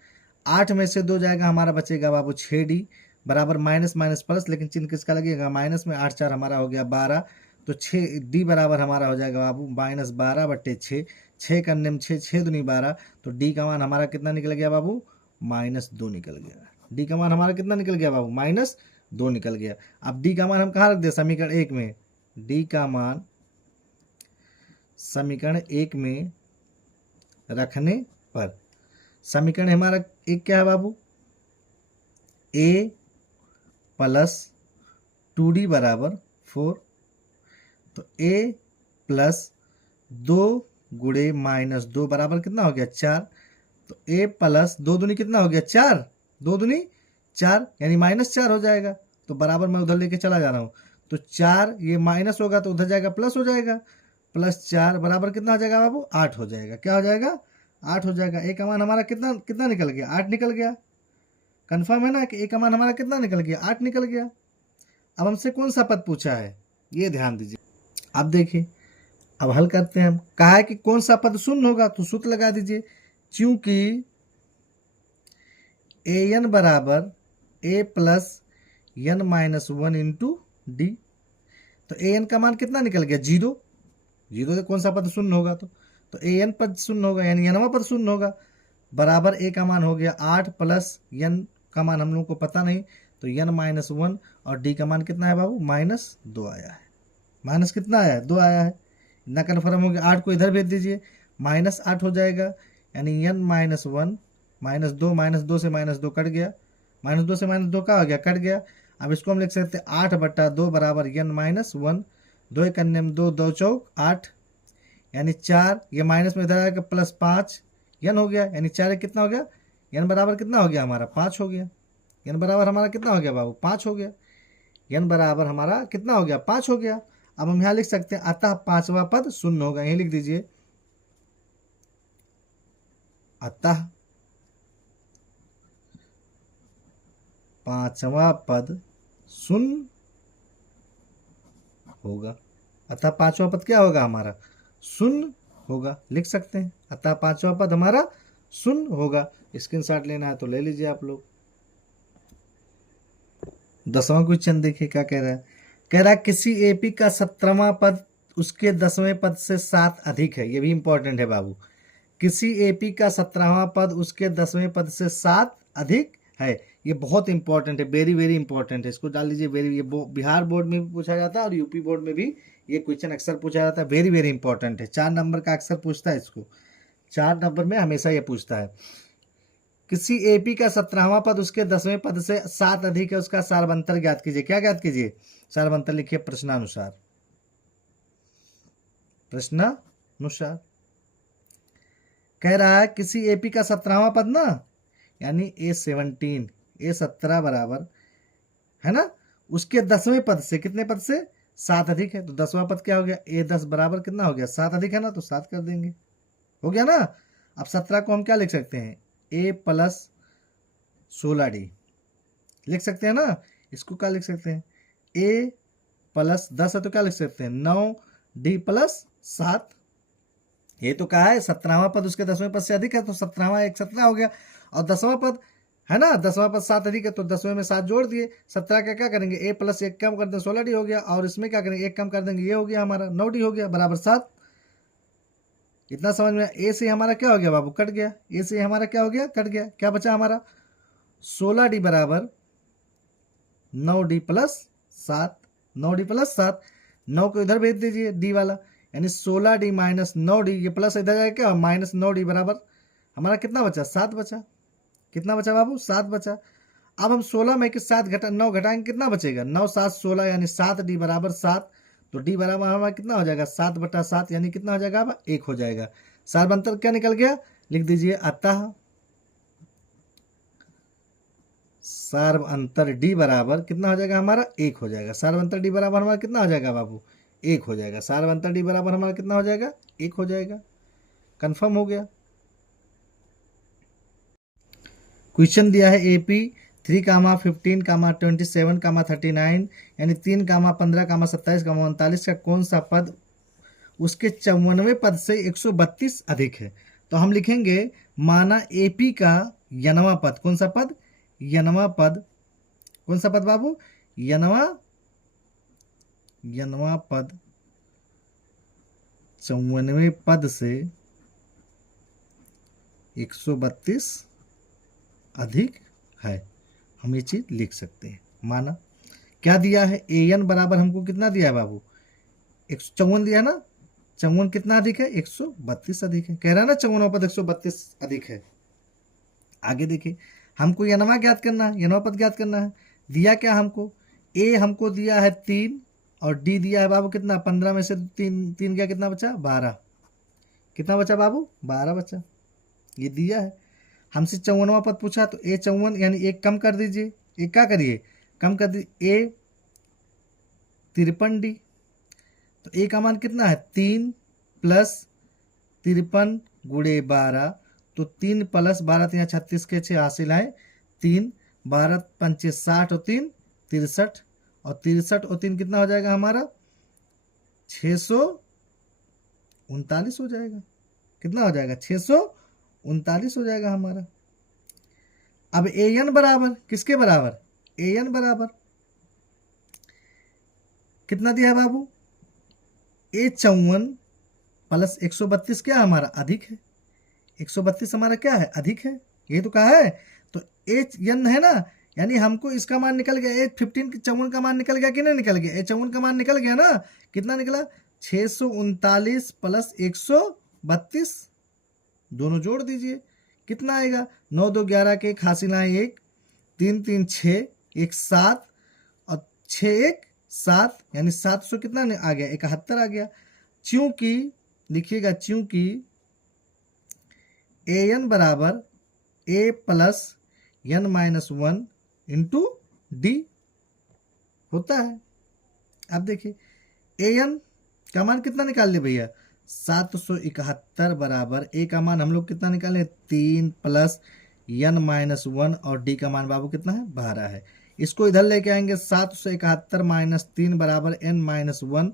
8 में से 2 जाएगा, हमारा बचेगा बाबू 6D बराबर माइनस माइनस प्लस, लेकिन चिन्ह किसका लगेगा? माइनस में। 8 4 हमारा हो गया 12, तो 6D बराबर हमारा हो जाएगा बाबू -12/6, 6 करने में 6, 6 दूनी 12, तो D का मान हमारा कितना निकल गया बाबू? -2 निकल गया। D का मान हमारा कितना निकल गया बाबू? -2 निकल गया। अब D का मान हम कहाँ रख दे? समीकरण 1 में। D का मान समीकरण 1 में रखने पर समीकरण हमारा एक क्या है बाबू? A + 2D बराबर 4, तो A + 2 गुणे -2 बराबर कितना हो गया? 4, तो A + 2 दूनी कितना हो गया? 4, 2 दूनी 4, यानी -4 हो जाएगा। तो बराबर मैं उधर लेके चला जा रहा हूँ, तो 4 ये माइनस होगा तो उधर जाएगा प्लस हो जाएगा, +4 बराबर कितना हो जाएगा बाबू? 8 हो जाएगा। क्या हो जाएगा? 8 हो जाएगा। A का मान हमारा कितना कितना निकल गया? 8 निकल गया। कंफर्म है ना कि A का मान हमारा कितना निकल गया? 8 निकल गया। अब हमसे कौन सा पद पूछा है, ये ध्यान दीजिए। अब देखिए, अब हल करते हैं हम। कहा है कि कौन सा पद शून्य होगा, तो सूत्र लगा दीजिए। चूंकि an बराबर A + n - 1 × D, तो an का मान कितना निकल गया? 0। 0 से कौन सा पद शून्य होगा? तो an पद शून्य होगा, यानी nवां पद शून्य होगा। बराबर A का मान हो गया 8 + n का मान हम लोगों को पता नहीं, तो n - 1, और D का मान कितना है बाबू? -2 आया है। माइनस कितना आया है? 2 आया है। इतना कन्फर्म हो गया। 8 को इधर भेज दीजिए, -8 हो जाएगा, यानी n - 1 -2, -2 से -2 कट गया, -2 से -2 का हो गया? कट गया। अब इसको हम लिख सकते हैं 8/2 बराबर n - 1, 2 करने में 2, 2 चौक 8, यानी 4, ये माइनस में इधर आएगा +5 n हो गया, यानी 4 कितना हो गया? n बराबर कितना हो गया हमारा? 5 हो गया। n बराबर हमारा कितना हो गया बाबू? 5 हो गया। n बराबर हमारा कितना हो गया? 5 हो गया। अब हम यहाँ लिख सकते हैं अतः 5वां पद शून्य होगा। यही लिख दीजिए, अतः 5वां पद शून्य होगा। अतः 5वां पद क्या होगा हमारा? शून्य होगा। लिख सकते हैं अतः 5वां पद हमारा शून्य होगा। स्क्रीनशॉट लेना है तो ले लीजिए आप लोग। 10वां क्वेश्चन देखिए क्या कह रहा है। कह रहा है किसी एपी का 17वां पद उसके 10वें पद से 7 अधिक है। ये भी इंपॉर्टेंट है बाबू। किसी एपी का 17वां पद उसके 10वें पद से 7 अधिक है, ये बहुत इंपॉर्टेंट है, वेरी वेरी इंपॉर्टेंट है, इसको डाल लीजिए वेरी। ये बिहार बोर्ड में भी पूछा जाता है और यूपी बोर्ड में भी ये क्वेश्चन अक्सर पूछा जाता है, वेरी वेरी इंपॉर्टेंट है। 4 नंबर का अक्सर पूछता है इसको, 4 नंबर में हमेशा ये पूछता है। किसी एपी का 17वां पद उसके 10वें पद से 7 अधिक है, उसका सारवंतर ज्ञात कीजिए। क्या ज्ञात कीजिए? सारवंतर लिखिए प्रश्नानुसार, प्रश्नानुसार। कह रहा है किसी एपी का 17वां पद ना, यानी A17, A17 बराबर है ना, उसके 10वें पद से, कितने पद से? 7 अधिक है। तो 10वां पद क्या हो गया? A10 बराबर कितना हो गया? 7 अधिक है ना, तो 7 कर देंगे, हो गया ना। अब 17 को हम क्या लिख सकते हैं? A प्लस 16D लिख सकते हैं ना। इसको क्या लिख सकते हैं? A प्लस 10 है तो क्या लिख सकते हैं? 9D plus 7। ये तो कहा है 17वां पद उसके 10वें पद से अधिक है, तो 17वां एक 17 हो गया। और 10वां पद है ना, 10वां पद 7 अधिक है, तो 10वें में 7 जोड़ दिए। 17 का क्या करेंगे? A प्लस 1 कम कर दें, 16D हो गया। और इसमें क्या करेंगे? 1 कम कर देंगे, ये हो गया हमारा 9D हो गया, बराबर 7। इतना समझ में? ए से हमारा क्या हो गया बाबू? कट गया। ए से हमारा क्या हो गया? कट गया। क्या बचा हमारा? 16D बराबर 9D प्लस 7। 9D प्लस 7, 9 को इधर भेज दीजिए डी वाला, यानी 16D माइनस 9D, ये प्लस इधर जाएगा क्या? माइनस 9D बराबर हमारा कितना बचा? 7 बचा। कितना बचा बाबू? 7 बचा। अब हम 16 में के 7 9 घटाएंगे, कितना बचेगा? 9 7 16, यानी 7D बराबर 7। तो डी बराबर हमारा कितना हो जाएगा? 7/7, यानी कितना हो जाएगा? अब 1 हो जाएगा। सार्वंतर क्या निकल गया? लिख दीजिए अतः सार्वंतर डी बराबर कितना हो जाएगा हमारा? 1 हो जाएगा। सार्वंतर डी बराबर हमारा कितना हो जाएगा बाबू? 1 हो जाएगा। सार्वंतर डी बराबर हमारा कितना हो जाएगा? 1 हो जाएगा। कंफर्म हो गया। क्वेश्चन दिया है AP 3, 15, 27, 39, यानी 3, 15, 27, 39 का कौन सा पद उसके 54वें पद से 132 अधिक है? तो हम लिखेंगे माना AP का यनवा पद, कौन सा पद? यनवा पद। कौन सा पद बाबू? यनवा पद 54वें पद से 132 अधिक है। हम ये चीज लिख सकते हैं। माना क्या दिया है? AN बराबर हमको कितना दिया है बाबू? 154 दिया ना। 54 कितना अधिक है? 132 अधिक है। कह रहा है ना 54वां पद 132 अधिक है। आगे देखिए, हमको यनवा ज्ञात करना है, यनवा पद ज्ञात करना है। दिया क्या हमको? A हमको दिया है 3 और D दिया है बाबू कितना? 15 में से 3 गया, कितना बचा? 12। कितना बचा बाबू? 12 बचा। ये दिया है। हमसे 54वां पद पूछा, तो A54 यानी 1 कम कर दीजिए। एक क्या करिए? कम कर दीजिए। A53D, तो A का मान कितना है? 3 प्लस 53 गुणे 12, तो 3 प्लस 12 3 36 के 6 हासिल है 3, 12 पंचे 60 और 3 63, और 63 और 3 कितना हो जाएगा हमारा? 639 हो जाएगा। कितना हो जाएगा? 639 हो जाएगा हमारा। अब AN बराबर किसके बराबर? AN बराबर कितना दिया है बाबू? A54 प्लस 132 क्या हमारा? अधिक है। 132 हमारा क्या है? अधिक है। ये तो कहा है। तो AN है ना, यानी हमको इसका मान निकल गया। 15 54 का मान निकल गया कि नहीं निकल गया? 54 का मान निकल गया ना। कितना निकला? 639 प्लस 132, दोनों जोड़ दीजिए, कितना आएगा? 9 2 11 के 1 हासिल आए 1, 3 3 6, 1 7 और 6 1 7, यानी 700 कितना आ गया? 71 आ गया। चूंकि लिखिएगा, चूंकि AN बराबर A plus N minus 1 into D होता है। अब देखिए AN का मान कितना निकाल ले भैया? 771 बराबर A का मान हम लोग कितना निकाले? 3 प्लस N माइनस 1 और D का मान बाबू कितना है? 12 है। इसको इधर लेके आएंगे, 771 माइनस 3 बराबर N माइनस 1,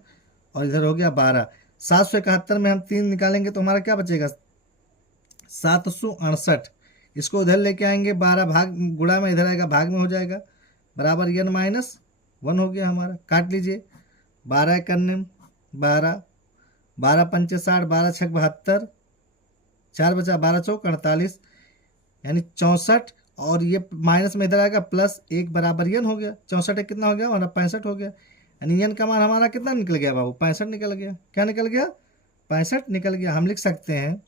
और इधर हो गया 12। 771 में हम 3 निकालेंगे तो हमारा क्या बचेगा? 768। इसको उधर लेके आएंगे, 12 भाग गुणा में इधर आएगा, भाग में हो जाएगा, बराबर N माइनस 1 हो गया हमारा। काट लीजिए, 12 करने 12, 12 पंचे 60, 12 छक 72, 4 बचा, 12 चौक 48, यानी 64 और ये माइनस में इधर आएगा प्लस 1 बराबर n हो गया। 64 एक कितना हो गया हमारा 65 हो गया। यानी n का मान हमारा कितना निकल गया बाबू 65 निकल गया। क्या निकल गया 65 निकल गया। हम लिख सकते हैं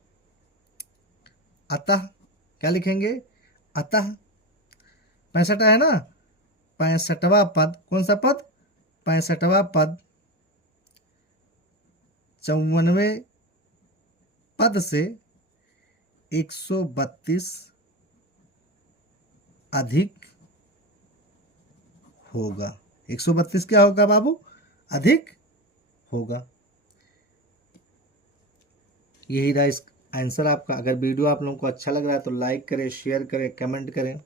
अतः, क्या लिखेंगे अतः 65 है ना, 65वां पद, कौन सा पद 65वां पद 54वें पद से 132 अधिक होगा। 132 क्या होगा बाबू अधिक होगा। यही रहा इस आंसर आपका। अगर वीडियो आप लोगों को अच्छा लग रहा है तो लाइक करें, शेयर करें, कमेंट करें।